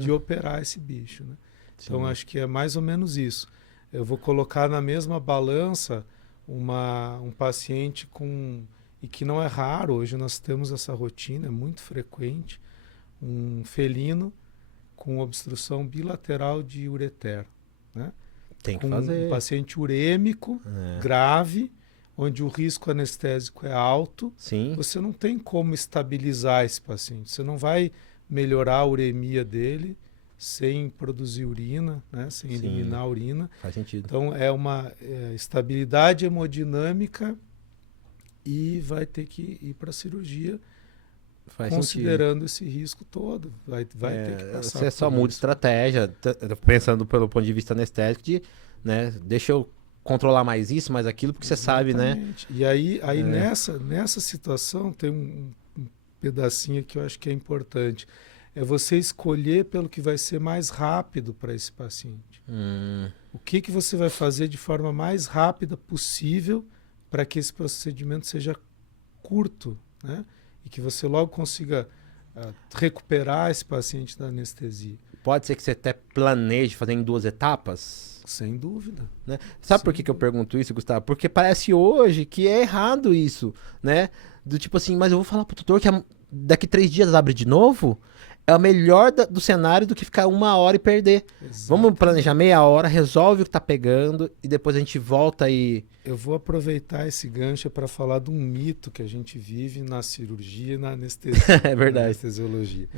de operar esse bicho, né? Então, acho que é mais ou menos isso. Eu vou colocar na mesma balança um paciente com... E que não é raro, hoje nós temos essa rotina, é muito frequente, um felino com obstrução bilateral de ureter, né? Tem que com fazer. Um paciente urêmico, grave, onde o risco anestésico é alto. Sim. Você não tem como estabilizar esse paciente. Você não vai melhorar a uremia dele sem produzir urina, né? Sem eliminar a urina. Faz sentido. Então, é uma estabilidade hemodinâmica e vai ter que ir para a cirurgia considerando esse risco todo. Vai ter que passar. Você só muda estratégia, pensando pelo ponto de vista anestésico, de, né, deixa eu controlar mais isso, mais aquilo, porque Exatamente. Você sabe, né? E aí nessa situação tem um pedacinho que eu acho que é importante. É você escolher pelo que vai ser mais rápido para esse paciente. O que você vai fazer de forma mais rápida possível para que esse procedimento seja curto, né? E que você logo consiga recuperar esse paciente da anestesia. Pode ser que você até planeje fazer em 2 etapas? Sem dúvida. Né? Sabe por que eu pergunto isso, Gustavo? Porque parece hoje que é errado isso, né? Do tipo assim, mas eu vou falar pro tutor que daqui 3 dias abre de novo? É o melhor do cenário do que ficar 1 hora e perder. Exatamente. Vamos planejar meia hora, resolve o que tá pegando e depois a gente volta e... Eu vou aproveitar esse gancho para falar de um mito que a gente vive na cirurgia e na anestesia. É verdade. Na anestesiologia.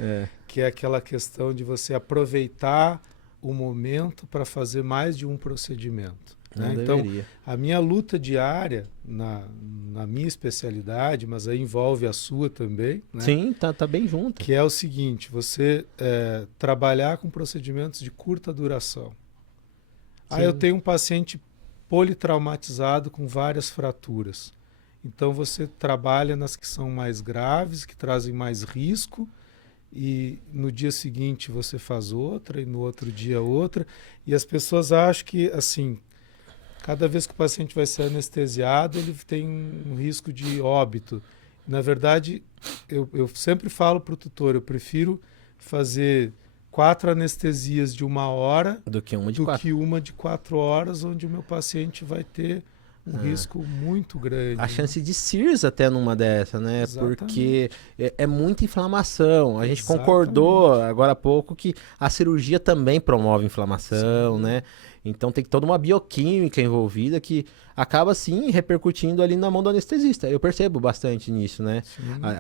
Que é aquela questão de você aproveitar o momento para fazer mais de um procedimento. Né? Então, a minha luta diária, na minha especialidade, mas aí envolve a sua também. Né? Sim, tá bem junto. Que é o seguinte, você trabalhar com procedimentos de curta duração. Aí eu tenho um paciente politraumatizado com várias fraturas. Então você trabalha nas que são mais graves, que trazem mais risco, e no dia seguinte você faz outra, e no outro dia outra. E as pessoas acham que, assim, cada vez que o paciente vai ser anestesiado, ele tem um risco de óbito. Na verdade, eu sempre falo para o tutor, eu prefiro fazer 4 anestesias de 1 hora do que uma de 4 horas, onde o meu paciente vai ter um risco muito grande. A chance de CIRS até numa dessa, né? Exatamente. Porque é muita inflamação. A gente concordou agora há pouco que a cirurgia também promove inflamação, né? Então tem toda uma bioquímica envolvida que acaba, sim, repercutindo ali na mão do anestesista. Eu percebo bastante nisso, né?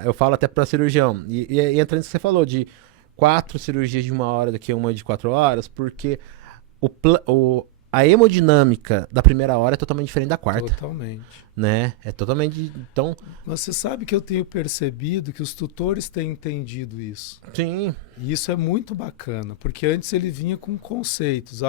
Eu falo até para cirurgião. E entra nisso que você falou, de 4 cirurgias de 1 hora do que uma de 4 horas, porque a hemodinâmica da primeira hora é totalmente diferente da quarta. Totalmente. Né? É totalmente... Então... Mas você sabe que eu tenho percebido que os tutores têm entendido isso. Sim. E isso é muito bacana, porque antes ele vinha com conceitos.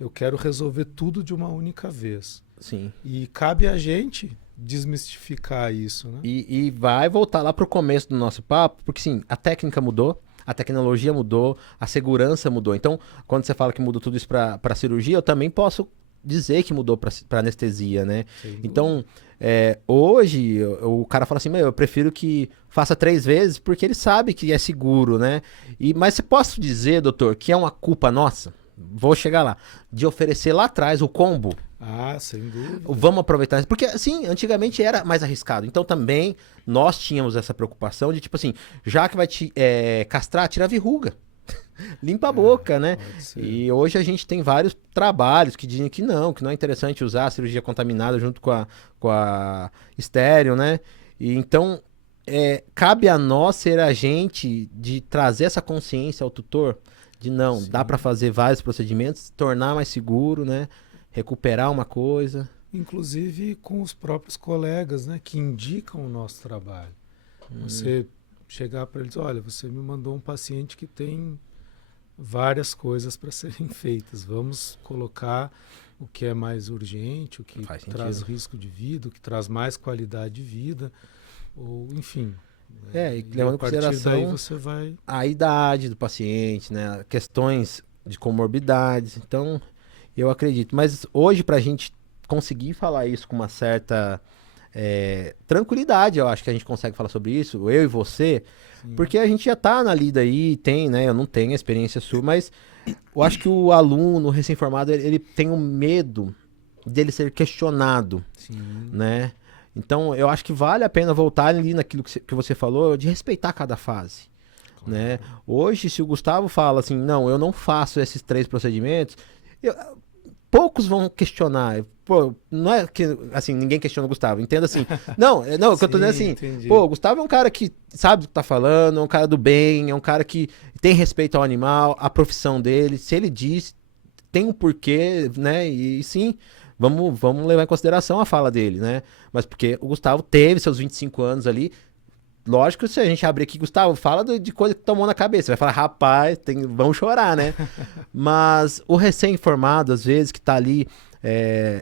Eu quero resolver tudo de uma única vez. Sim. E cabe a gente desmistificar isso, né? E vai voltar lá pro começo do nosso papo, porque sim, a técnica mudou, a tecnologia mudou, a segurança mudou. Então, quando você fala que mudou tudo isso para cirurgia, eu também posso dizer que mudou para anestesia, né? Então, hoje, o cara fala assim, eu prefiro que faça 3 vezes, porque ele sabe que é seguro, né? Mas você posso dizer, doutor, que é uma culpa nossa? Vou chegar lá. De oferecer lá atrás o combo. Sem dúvida. Vamos aproveitar. Porque, assim, antigamente era mais arriscado. Então, também, nós tínhamos essa preocupação de, tipo assim, já que vai te castrar, tira a verruga. Limpa a boca, né? E hoje a gente tem vários trabalhos que dizem que não é interessante usar a cirurgia contaminada junto com a estéreo, né? E então, cabe a nós ser agente de trazer essa consciência ao tutor de dá para fazer vários procedimentos, tornar mais seguro, né? Recuperar uma coisa. Inclusive com os próprios colegas, né? Que indicam o nosso trabalho. Você chegar para eles, olha, você me mandou um paciente que tem várias coisas para serem feitas. Vamos colocar o que é mais urgente, o que traz risco de vida, o que traz mais qualidade de vida, ou enfim. E E levando a em partir daí consideração você vai... a idade do paciente, né? Questões de comorbidades. Então, eu acredito. Mas hoje, para a gente conseguir falar isso com uma certa tranquilidade, eu acho que a gente consegue falar sobre isso, eu e você, Sim, porque a gente já tá na lida aí, tem, né? Eu não tenho a experiência sua, mas eu acho que o aluno recém-formado, ele tem um medo dele ser questionado, sim, né? Então, eu acho que vale a pena voltar ali naquilo que você falou, de respeitar cada fase, né? claro. Hoje, se o Gustavo fala assim, não, eu não faço esses 3 procedimentos, eu- poucos vão questionar. Pô, não é que, assim, ninguém questiona o Gustavo, entenda assim. Não, o que eu tô dizendo é Sim, assim, pô, entendi. o Gustavo é um cara que sabe o que tá falando, é um cara do bem, é um cara que tem respeito ao animal, à profissão dele, se ele diz, tem um porquê, né? E sim, vamos levar em consideração a fala dele, né? Mas porque o Gustavo teve seus 25 anos ali. Lógico, se a gente abrir aqui, Gustavo, fala de coisa que tomou na cabeça. Vai falar, rapaz, vão chorar, né? Mas o recém-formado, às vezes, que tá ali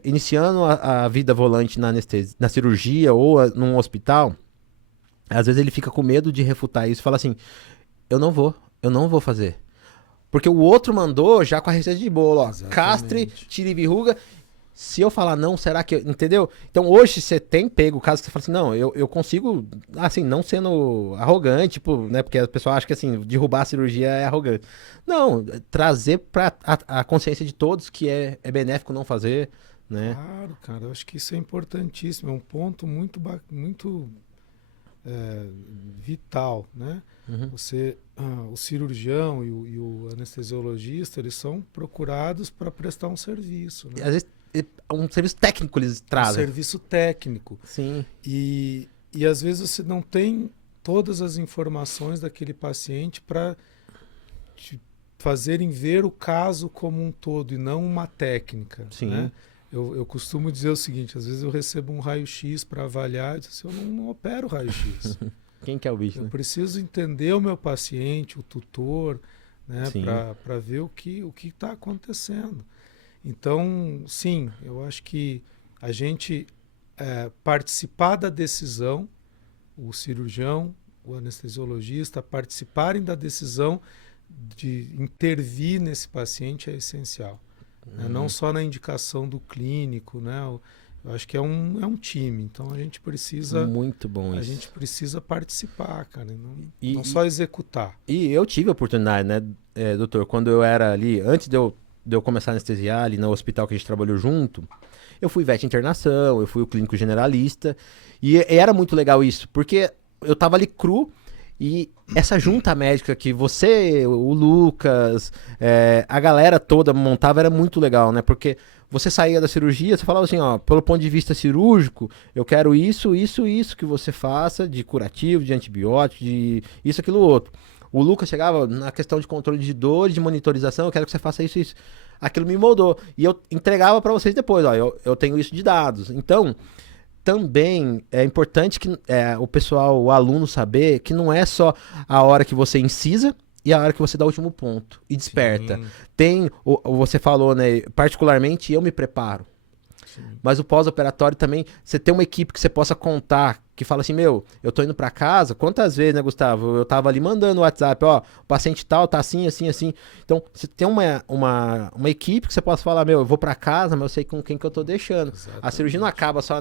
iniciando a vida volante na anestesia, na cirurgia ou num hospital, às vezes ele fica com medo de refutar isso e fala assim: eu não vou fazer. Porque o outro mandou já com a receita de bolo, ó. Castre, Exatamente. tire verruga. Se eu falar não, será que. Entendeu? Então hoje você tem pego o caso que você fala assim: não, eu consigo, assim, não sendo arrogante, tipo, né? Porque a pessoa acha que assim, derrubar a cirurgia é arrogante. Não, trazer pra a consciência de todos que é benéfico não fazer, né? Claro, cara, eu acho que isso é importantíssimo, é um ponto muito é, vital, né? Uhum. O cirurgião e o anestesiologista, eles são procurados para prestar um serviço, E, né? às vezes um serviço técnico eles Um trazem. serviço técnico. Sim, E às vezes você não tem todas as informações daquele paciente para te fazerem ver o caso como um todo e não uma técnica, sim. né? Eu costumo dizer o seguinte, às vezes eu recebo um raio-x para avaliar, e digo assim, eu não opero raio-x. Quem que é o bicho, Eu né? preciso entender o meu paciente, o tutor, né, Sim. para ver o que está acontecendo. Então, sim, eu acho que a gente participar da decisão, o cirurgião, o anestesiologista participarem da decisão de intervir nesse paciente é essencial, né? Não só na indicação do clínico, né? Eu acho que é um time, então Muito bom a isso. gente precisa participar, cara, e não E, só executar. e eu tive a oportunidade, né, doutor, quando eu era ali, antes de eu começar a anestesiar ali no hospital que a gente trabalhou junto, eu fui vet internação, eu fui o clínico generalista, e era muito legal isso, porque eu tava ali cru, e essa junta médica que você, o Lucas, a galera toda montava era muito legal, né? Porque você saía da cirurgia, você falava assim, ó, pelo ponto de vista cirúrgico, eu quero isso que você faça de curativo, de antibiótico, de isso, aquilo, outro. O Lucas chegava na questão de controle de dor, de monitorização, eu quero que você faça isso, isso. Aquilo me moldou. E eu entregava para vocês depois, ó, eu tenho isso de dados. Então, também é importante que o pessoal, o aluno saber que não é só a hora que você incisa e a hora que você dá o último ponto e desperta. Sim, Tem, você falou, né, particularmente eu me preparo. sim. Mas o pós-operatório também, você tem uma equipe que você possa contar, que fala assim, meu, eu tô indo pra casa, quantas vezes, né, Gustavo? Eu tava ali mandando o WhatsApp, ó, o paciente tal tá assim, assim, assim. Então, você tem uma equipe que você possa falar, meu, eu vou pra casa, mas eu sei com quem que eu tô deixando. A cirurgia não Exatamente. acaba só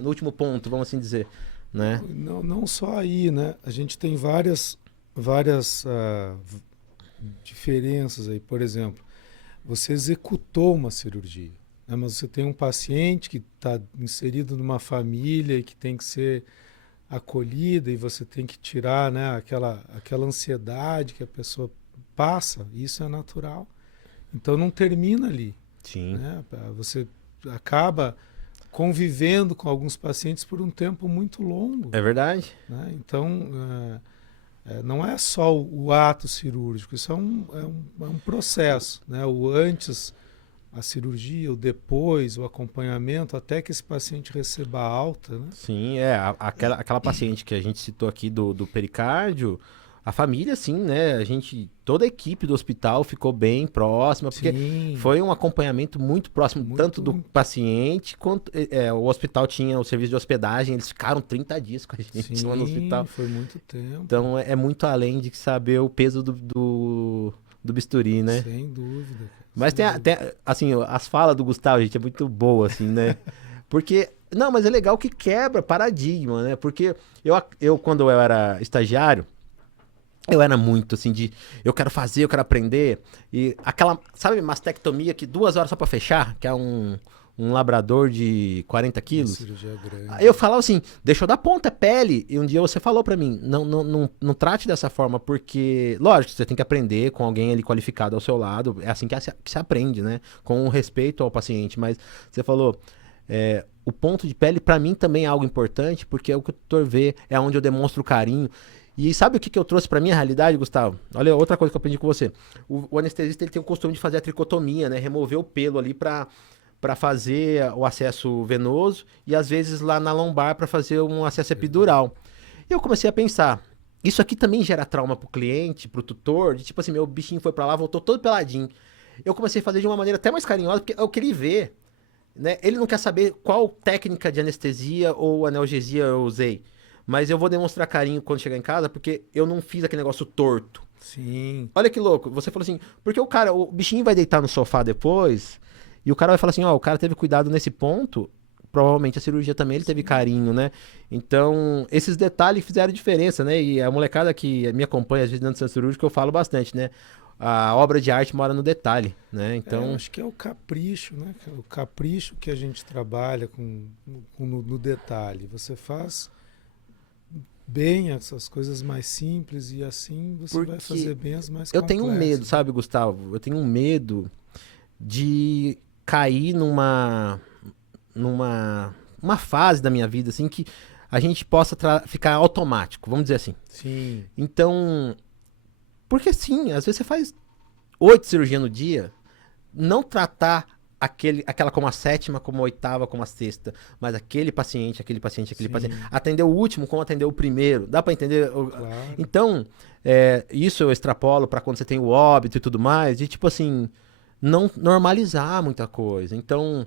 no último ponto, vamos assim dizer, né? Não só aí, né? A gente tem várias diferenças aí. Por exemplo, você executou uma cirurgia, né? Mas você tem um paciente que está inserido numa família e que tem que ser acolhida e você tem que tirar, né, aquela ansiedade que a pessoa passa. Isso é natural. Então não termina ali, Sim, né? Você acaba convivendo com alguns pacientes por um tempo muito longo, é verdade. né? Então, não é só o ato cirúrgico, isso é um processo, né? O antes, a cirurgia, o depois, o acompanhamento, até que esse paciente receba a alta, né? Sim, aquela paciente que a gente citou aqui do pericárdio, A família, sim, né? Toda a equipe do hospital ficou bem próxima, porque Sim, foi um acompanhamento muito próximo, tanto do muito. paciente quanto o hospital tinha o serviço de hospedagem, eles ficaram 30 dias com a gente lá no Sim, hospital. foi muito tempo. Então é muito além de saber o peso do bisturi, né? Sem dúvida, cara, Mas sem dúvida. assim, as falas do Gustavo, gente, é muito boa, assim, né? Porque, não, mas é legal que quebra paradigma, né? Porque quando eu era estagiário, eu era muito assim eu quero fazer, eu quero aprender. E aquela, sabe, mastectomia que 2 horas só pra fechar, que é um labrador de 40 Uma quilos. cirurgia Aí eu grande. falava assim, deixa eu dar ponta, é pele. E um dia você falou pra mim, não trate dessa forma, porque, lógico, você tem que aprender com alguém ali qualificado ao seu lado. É assim que se aprende, né? Com respeito ao paciente. Mas você falou, o ponto de pele pra mim também é algo importante, porque é o que o doutor vê, é onde eu demonstro carinho. E sabe o que eu trouxe pra minha realidade, Gustavo? Olha, outra coisa que eu aprendi com você. O anestesista ele tem o costume de fazer a tricotomia, né? Remover o pelo ali pra fazer o acesso venoso e às vezes lá na lombar pra fazer um acesso epidural. E eu comecei a pensar, isso aqui também gera trauma pro cliente, pro tutor, de tipo assim, meu bichinho foi pra lá, voltou todo peladinho. Eu comecei a fazer de uma maneira até mais carinhosa, porque eu queria ver, né? Ele não quer saber qual técnica de anestesia ou analgesia eu usei, mas eu vou demonstrar carinho quando chegar em casa, porque eu não fiz aquele negócio torto. Sim, Olha que louco, você falou assim, porque o bichinho vai deitar no sofá depois, e o cara vai falar assim, ó, o cara teve cuidado nesse ponto, provavelmente a cirurgia também ele teve sim. carinho, né? Então, esses detalhes fizeram diferença, né? E a molecada que me acompanha às vezes dentro do centro cirúrgico, eu falo bastante, né? A obra de arte mora no detalhe, né? Eu Então, acho que é o capricho, né, cara? O capricho que a gente trabalha no detalhe. Você faz bem essas coisas mais simples e assim você vai porque fazer bem as mais eu tenho um medo, complexas, né? sabe, Gustavo? Eu tenho um medo de cair numa uma fase da minha vida, assim, que a gente possa ficar automático, vamos dizer assim. Sim, Então, porque sim, às vezes você faz 8 cirurgias no dia, não tratar aquela como a sétima, como a oitava, como a sexta, mas aquele paciente, aquele paciente, aquele paciente, sim, atender o último como atender o primeiro, dá pra entender? claro. Então, isso eu extrapolo pra quando você tem o óbito e tudo mais, de tipo assim, não normalizar muita coisa. Então,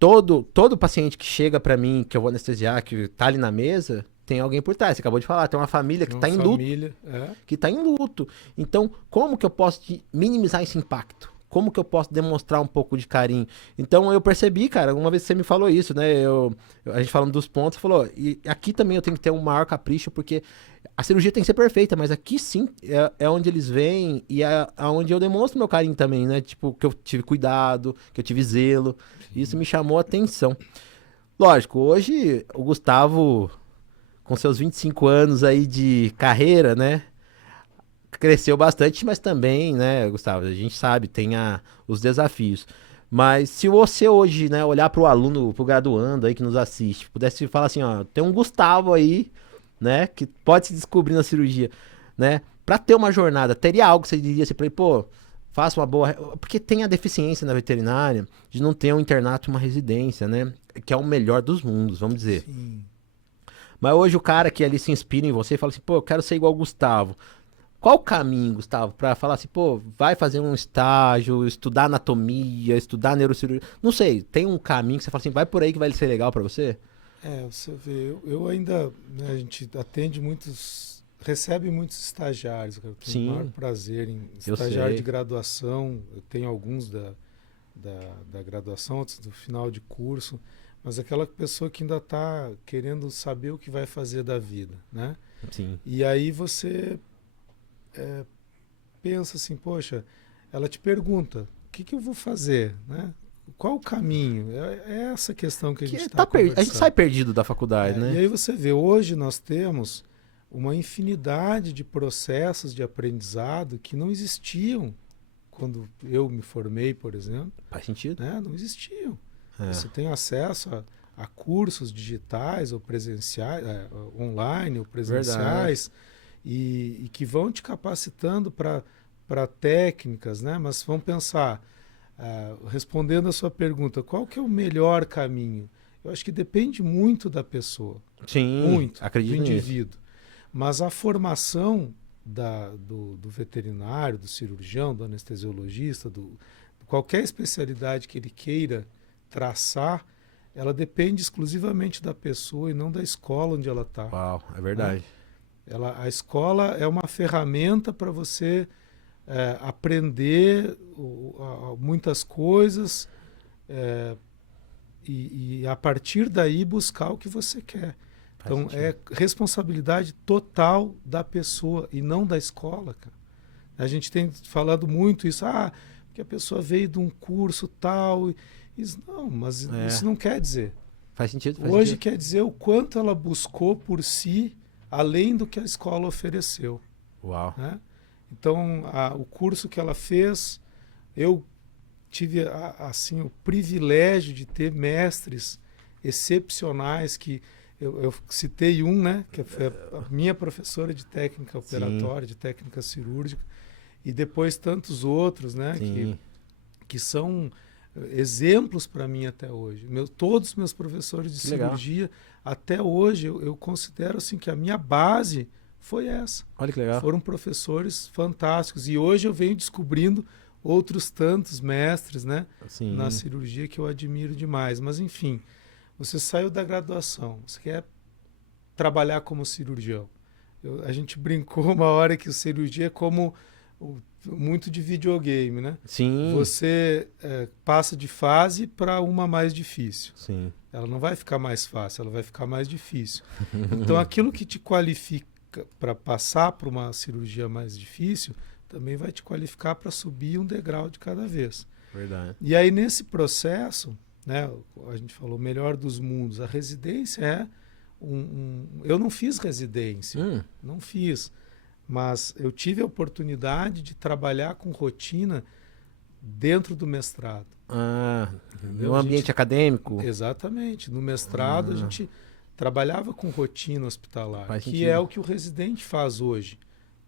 todo paciente que chega pra mim, que eu vou anestesiar, que tá ali na mesa, tem alguém por trás. Você acabou de falar, tem uma família que Uma tá em luto, família, é, Então, como que eu posso minimizar esse impacto? Como que eu posso demonstrar um pouco de carinho? Então, eu percebi, cara, uma vez que você me falou isso, né? A gente falando dos pontos, você falou, e aqui também eu tenho que ter um maior capricho, porque a cirurgia tem que ser perfeita, mas aqui sim é onde eles vêm e é onde eu demonstro meu carinho também, né? Tipo, que eu tive cuidado, que eu tive zelo. Isso sim, me chamou a atenção. Lógico, hoje o Gustavo, com seus 25 anos aí de carreira, né? Cresceu bastante, mas também, né, Gustavo, a gente sabe, tem os desafios. Mas se você hoje, né, olhar para o aluno, para o graduando aí que nos assiste, pudesse falar assim, ó, tem um Gustavo aí, né, que pode se descobrir na cirurgia, né, para ter uma jornada, teria algo que você diria assim para ele, pô, faça uma boa, porque tem a deficiência na veterinária de não ter um internato e uma residência, né, que é o melhor dos mundos, vamos dizer. sim. Mas hoje o cara que ali se inspira em você e fala assim, pô, eu quero ser igual o Gustavo. Qual o caminho, Gustavo, pra falar assim, pô, vai fazer um estágio, estudar anatomia, estudar neurocirurgia? Não sei, tem um caminho que você fala assim, vai por aí que vai ser legal pra você? Você vê, eu ainda, né, a gente atende muitos, recebe muitos estagiários, cara. Eu tenho o maior Sim, prazer em eu estagiário de sei. graduação, eu tenho alguns da graduação, outros do final de curso, mas aquela pessoa que ainda está querendo saber o que vai fazer da vida, né? Sim. E aí você pensa assim, poxa, ela te pergunta, o que eu vou fazer, né? Qual o caminho? É essa questão que a gente está A gente sai conversando. perdido da faculdade, E né? aí você vê, hoje nós temos uma infinidade de processos de aprendizado que não existiam quando eu me formei, por exemplo, Faz sentido? né? Não existiam. É, Você tem acesso a cursos digitais ou presenciais, online ou verdade. presenciais, e que vão te capacitando para técnicas, né? Mas vamos pensar, respondendo a sua pergunta, qual que é o melhor caminho? Eu acho que depende muito da pessoa, Sim, muito do acredito nisso. indivíduo. Mas a formação do veterinário, do cirurgião, do anestesiologista, qualquer especialidade que ele queira traçar, ela depende exclusivamente da pessoa e não da escola onde ela está. Uau, é verdade. A escola é uma ferramenta para você aprender muitas coisas e a partir daí buscar o que você quer. Então, é responsabilidade total da pessoa e não da escola, cara. A gente tem falado muito isso, porque a pessoa veio de um curso tal. Mas isso não quer dizer. Faz sentido. Hoje quer dizer o quanto ela buscou por si, além do que a escola ofereceu. Uau. Né? Então, o curso que ela fez, eu tive assim, o privilégio de ter mestres excepcionais que eu citei um, né, que foi a minha professora de técnica operatória, de técnica cirúrgica, e depois tantos outros, né, que são exemplos para mim até hoje. Todos os meus professores de cirurgia, até hoje, eu considero assim que a minha base foi essa. Olha que legal. Foram professores fantásticos. E hoje eu venho descobrindo outros tantos mestres, né, na cirurgia que eu admiro demais. Mas, enfim, você saiu da graduação, você quer trabalhar como cirurgião. A gente brincou uma hora que a cirurgia é como muito de videogame, né? Sim. Você passa de fase para uma mais difícil. Sim. Ela não vai ficar mais fácil, ela vai ficar mais difícil. Então, aquilo que te qualifica para passar para uma cirurgia mais difícil, também vai te qualificar para subir um degrau de cada vez. Verdade. E aí, nesse processo, né, a gente falou melhor dos mundos, a residência é eu não fiz residência, não fiz, mas eu tive a oportunidade de trabalhar com rotina dentro do mestrado. No ambiente acadêmico? Exatamente. No mestrado a gente trabalhava com rotina hospitalar, Faz que sentido. é o que o residente faz hoje,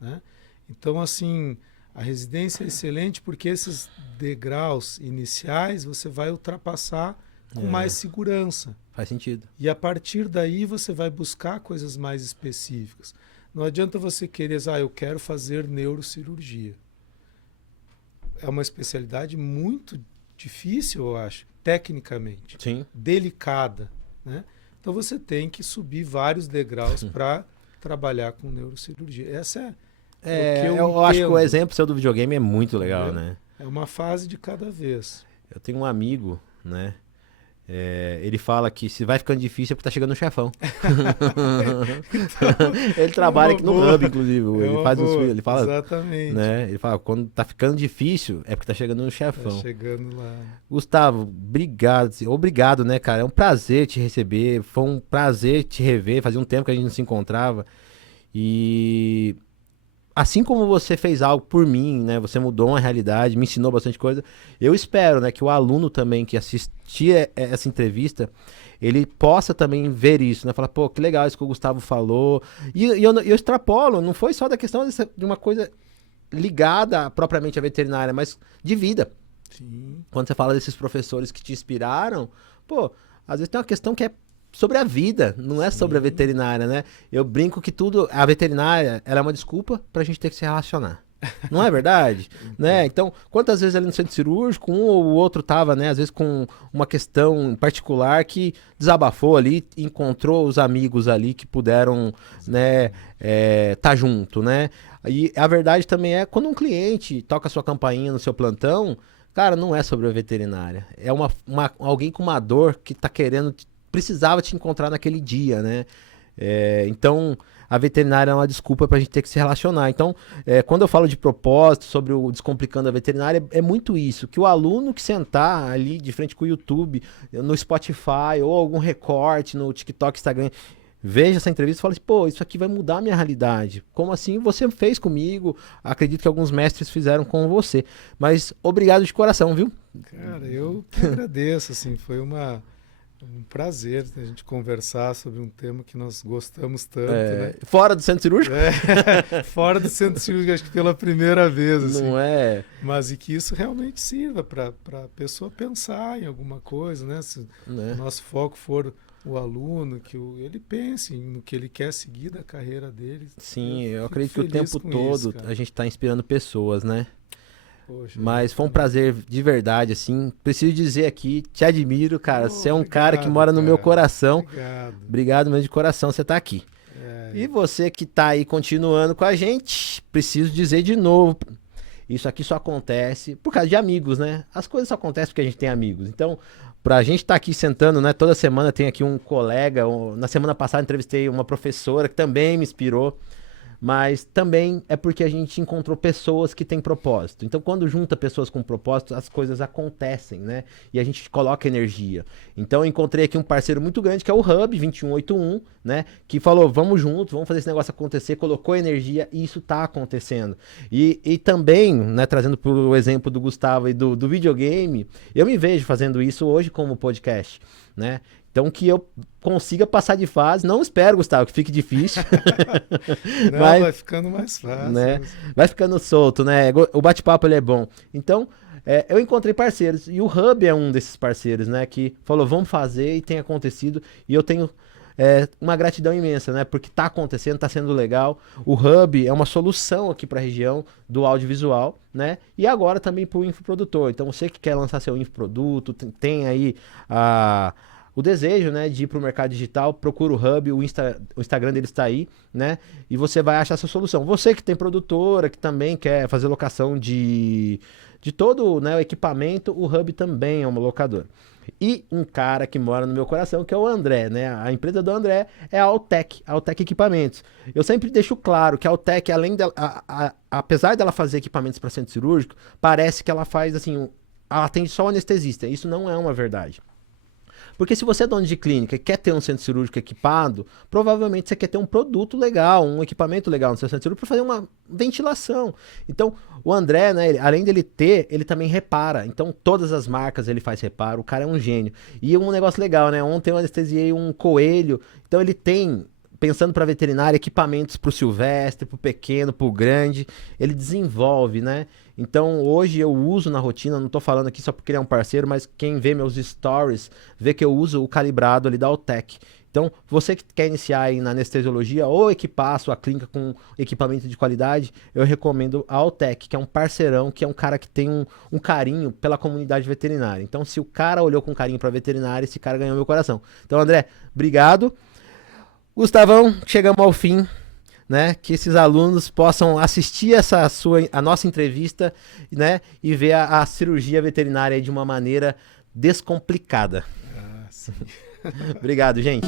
né? Então, assim, a residência é excelente porque esses degraus iniciais você vai ultrapassar com mais segurança. Faz sentido. E a partir daí você vai buscar coisas mais específicas. Não adianta você querer, eu quero fazer neurocirurgia. É uma especialidade muito difícil, eu acho, tecnicamente. Sim. Delicada, né? Então você tem que subir vários degraus para trabalhar com neurocirurgia. Essa é o que eu acho que o entendo. exemplo seu do videogame é muito legal, né? É uma fase de cada vez. Eu tenho um amigo, né? Ele fala que se vai ficando difícil é porque tá chegando o chefão. Ele trabalha aqui no Hub, inclusive. Ele faz uns filhos, ele fala. Exatamente. Né? Ele fala, quando tá ficando difícil é porque tá chegando um chefão. Tá chegando lá. Gustavo, obrigado. Obrigado, né, cara? É um prazer te receber. Foi um prazer te rever. Fazia um tempo que a gente não se encontrava. E assim como você fez algo por mim, né? Você mudou uma realidade, me ensinou bastante coisa. Eu espero, né, que o aluno também que assistir essa entrevista, ele possa também ver isso, né? Falar, pô, que legal isso que o Gustavo falou. E eu extrapolo, não foi só da questão de uma coisa ligada propriamente à veterinária, mas de vida. Sim. Quando você fala desses professores que te inspiraram, pô, às vezes tem uma questão que é sobre a vida, não é sobre a veterinária, né? Eu brinco que a veterinária, ela é uma desculpa pra gente ter que se relacionar. Não é verdade? Né? Então, quantas vezes ali no centro cirúrgico, um ou o outro tava, né, às vezes com uma questão particular que desabafou ali, encontrou os amigos ali que puderam, né, tá junto, né? E a verdade também é quando um cliente toca a sua campainha no seu plantão, cara, não é sobre a veterinária. É alguém com uma dor que tá querendo, precisava te encontrar naquele dia, né? Então, a veterinária é uma desculpa pra gente ter que se relacionar. Então, quando eu falo de propósito, sobre o Descomplicando a Veterinária, é muito isso, que o aluno que sentar ali de frente com o YouTube, no Spotify, ou algum recorte no TikTok, Instagram, veja essa entrevista e fala assim, pô, isso aqui vai mudar a minha realidade. Como assim você fez comigo? Acredito que alguns mestres fizeram com você. Mas obrigado de coração, viu? Cara, eu que agradeço, assim, foi um prazer a gente conversar sobre um tema que nós gostamos tanto, né? Fora do centro cirúrgico? Fora do centro cirúrgico, acho que pela primeira vez, assim. Não é? Mas e que isso realmente sirva para a pessoa pensar em alguma coisa, né? Se o nosso foco for o aluno, que ele pense no que ele quer seguir da carreira dele. Sim, eu fico acredito que o feliz tempo com todo isso, cara. a gente tá inspirando pessoas, né? Poxa, Mas foi um exatamente. prazer de verdade, assim. Preciso dizer aqui, te admiro, cara. Você é um cara que Obrigado, mora no meu cara. coração. Obrigado. Obrigado mesmo de coração, você tá aqui. É, E você que tá aí continuando com a gente, preciso dizer de novo, isso aqui só acontece por causa de amigos, né? As coisas só acontecem porque a gente tem amigos. Então, pra gente estar aqui sentando, né? Toda semana tem aqui um colega. Na semana passada entrevistei uma professora que também me inspirou. Mas também é porque a gente encontrou pessoas que têm propósito. Então, quando junta pessoas com propósito, as coisas acontecem, né? E a gente coloca energia. Então, eu encontrei aqui um parceiro muito grande, que é o Hub 2181, né? Que falou, vamos junto, vamos fazer esse negócio acontecer, colocou energia e isso tá acontecendo. E também, né, trazendo pro exemplo do Gustavo e do videogame, eu me vejo fazendo isso hoje como podcast, né? Então que eu consiga passar de fase, não espero, Gustavo, que fique difícil, não, mas, vai ficando mais né, fácil. vai ficando solto, né? O bate-papo ele é bom. Então, eu encontrei parceiros e o Hub é um desses parceiros, né? Que falou, vamos fazer e tem acontecido e eu tenho uma gratidão imensa, né? Porque tá acontecendo, tá sendo legal. O Hub é uma solução aqui para a região do audiovisual, né? E agora também para o infoprodutor. Então, você que quer lançar seu infoproduto, tem aí o desejo, né, de ir para o mercado digital, procura o Hub, o Instagram dele está aí, né, e você vai achar essa solução. Você que tem produtora, que também quer fazer locação de todo, né, o equipamento, o Hub também é uma locadora. E um cara que mora no meu coração, que é o André, né? A empresa do André é a Altec Equipamentos. Eu sempre deixo claro que a Altec, além dela, apesar dela fazer equipamentos para centro cirúrgico, parece que ela faz assim, ela atende só o anestesista. Isso não é uma verdade. Porque se você é dono de clínica e quer ter um centro cirúrgico equipado, provavelmente você quer ter um produto legal, um equipamento legal no seu centro cirúrgico para fazer uma ventilação. Então, o André, né, além dele ter, ele também repara. Então, todas as marcas ele faz reparo. O cara é um gênio. E um negócio legal, né? Ontem eu anestesiei um coelho. Então, ele tem, pensando para veterinária, equipamentos para o silvestre, para o pequeno, para o grande. Ele desenvolve, né? Então, hoje eu uso na rotina, não tô falando aqui só porque ele é um parceiro, mas quem vê meus stories, vê que eu uso o calibrado ali da Altec. Então, você que quer iniciar aí na anestesiologia ou equipar a sua clínica com equipamento de qualidade, eu recomendo a Altec, que é um parceirão, que é um cara que tem um carinho pela comunidade veterinária. Então, se o cara olhou com carinho pra veterinária, esse cara ganhou meu coração. Então, André, obrigado. Gustavão, chegamos ao fim, né? Que esses alunos possam assistir a nossa entrevista, né? E ver a cirurgia veterinária de uma maneira descomplicada. Ah, sim. Obrigado, gente.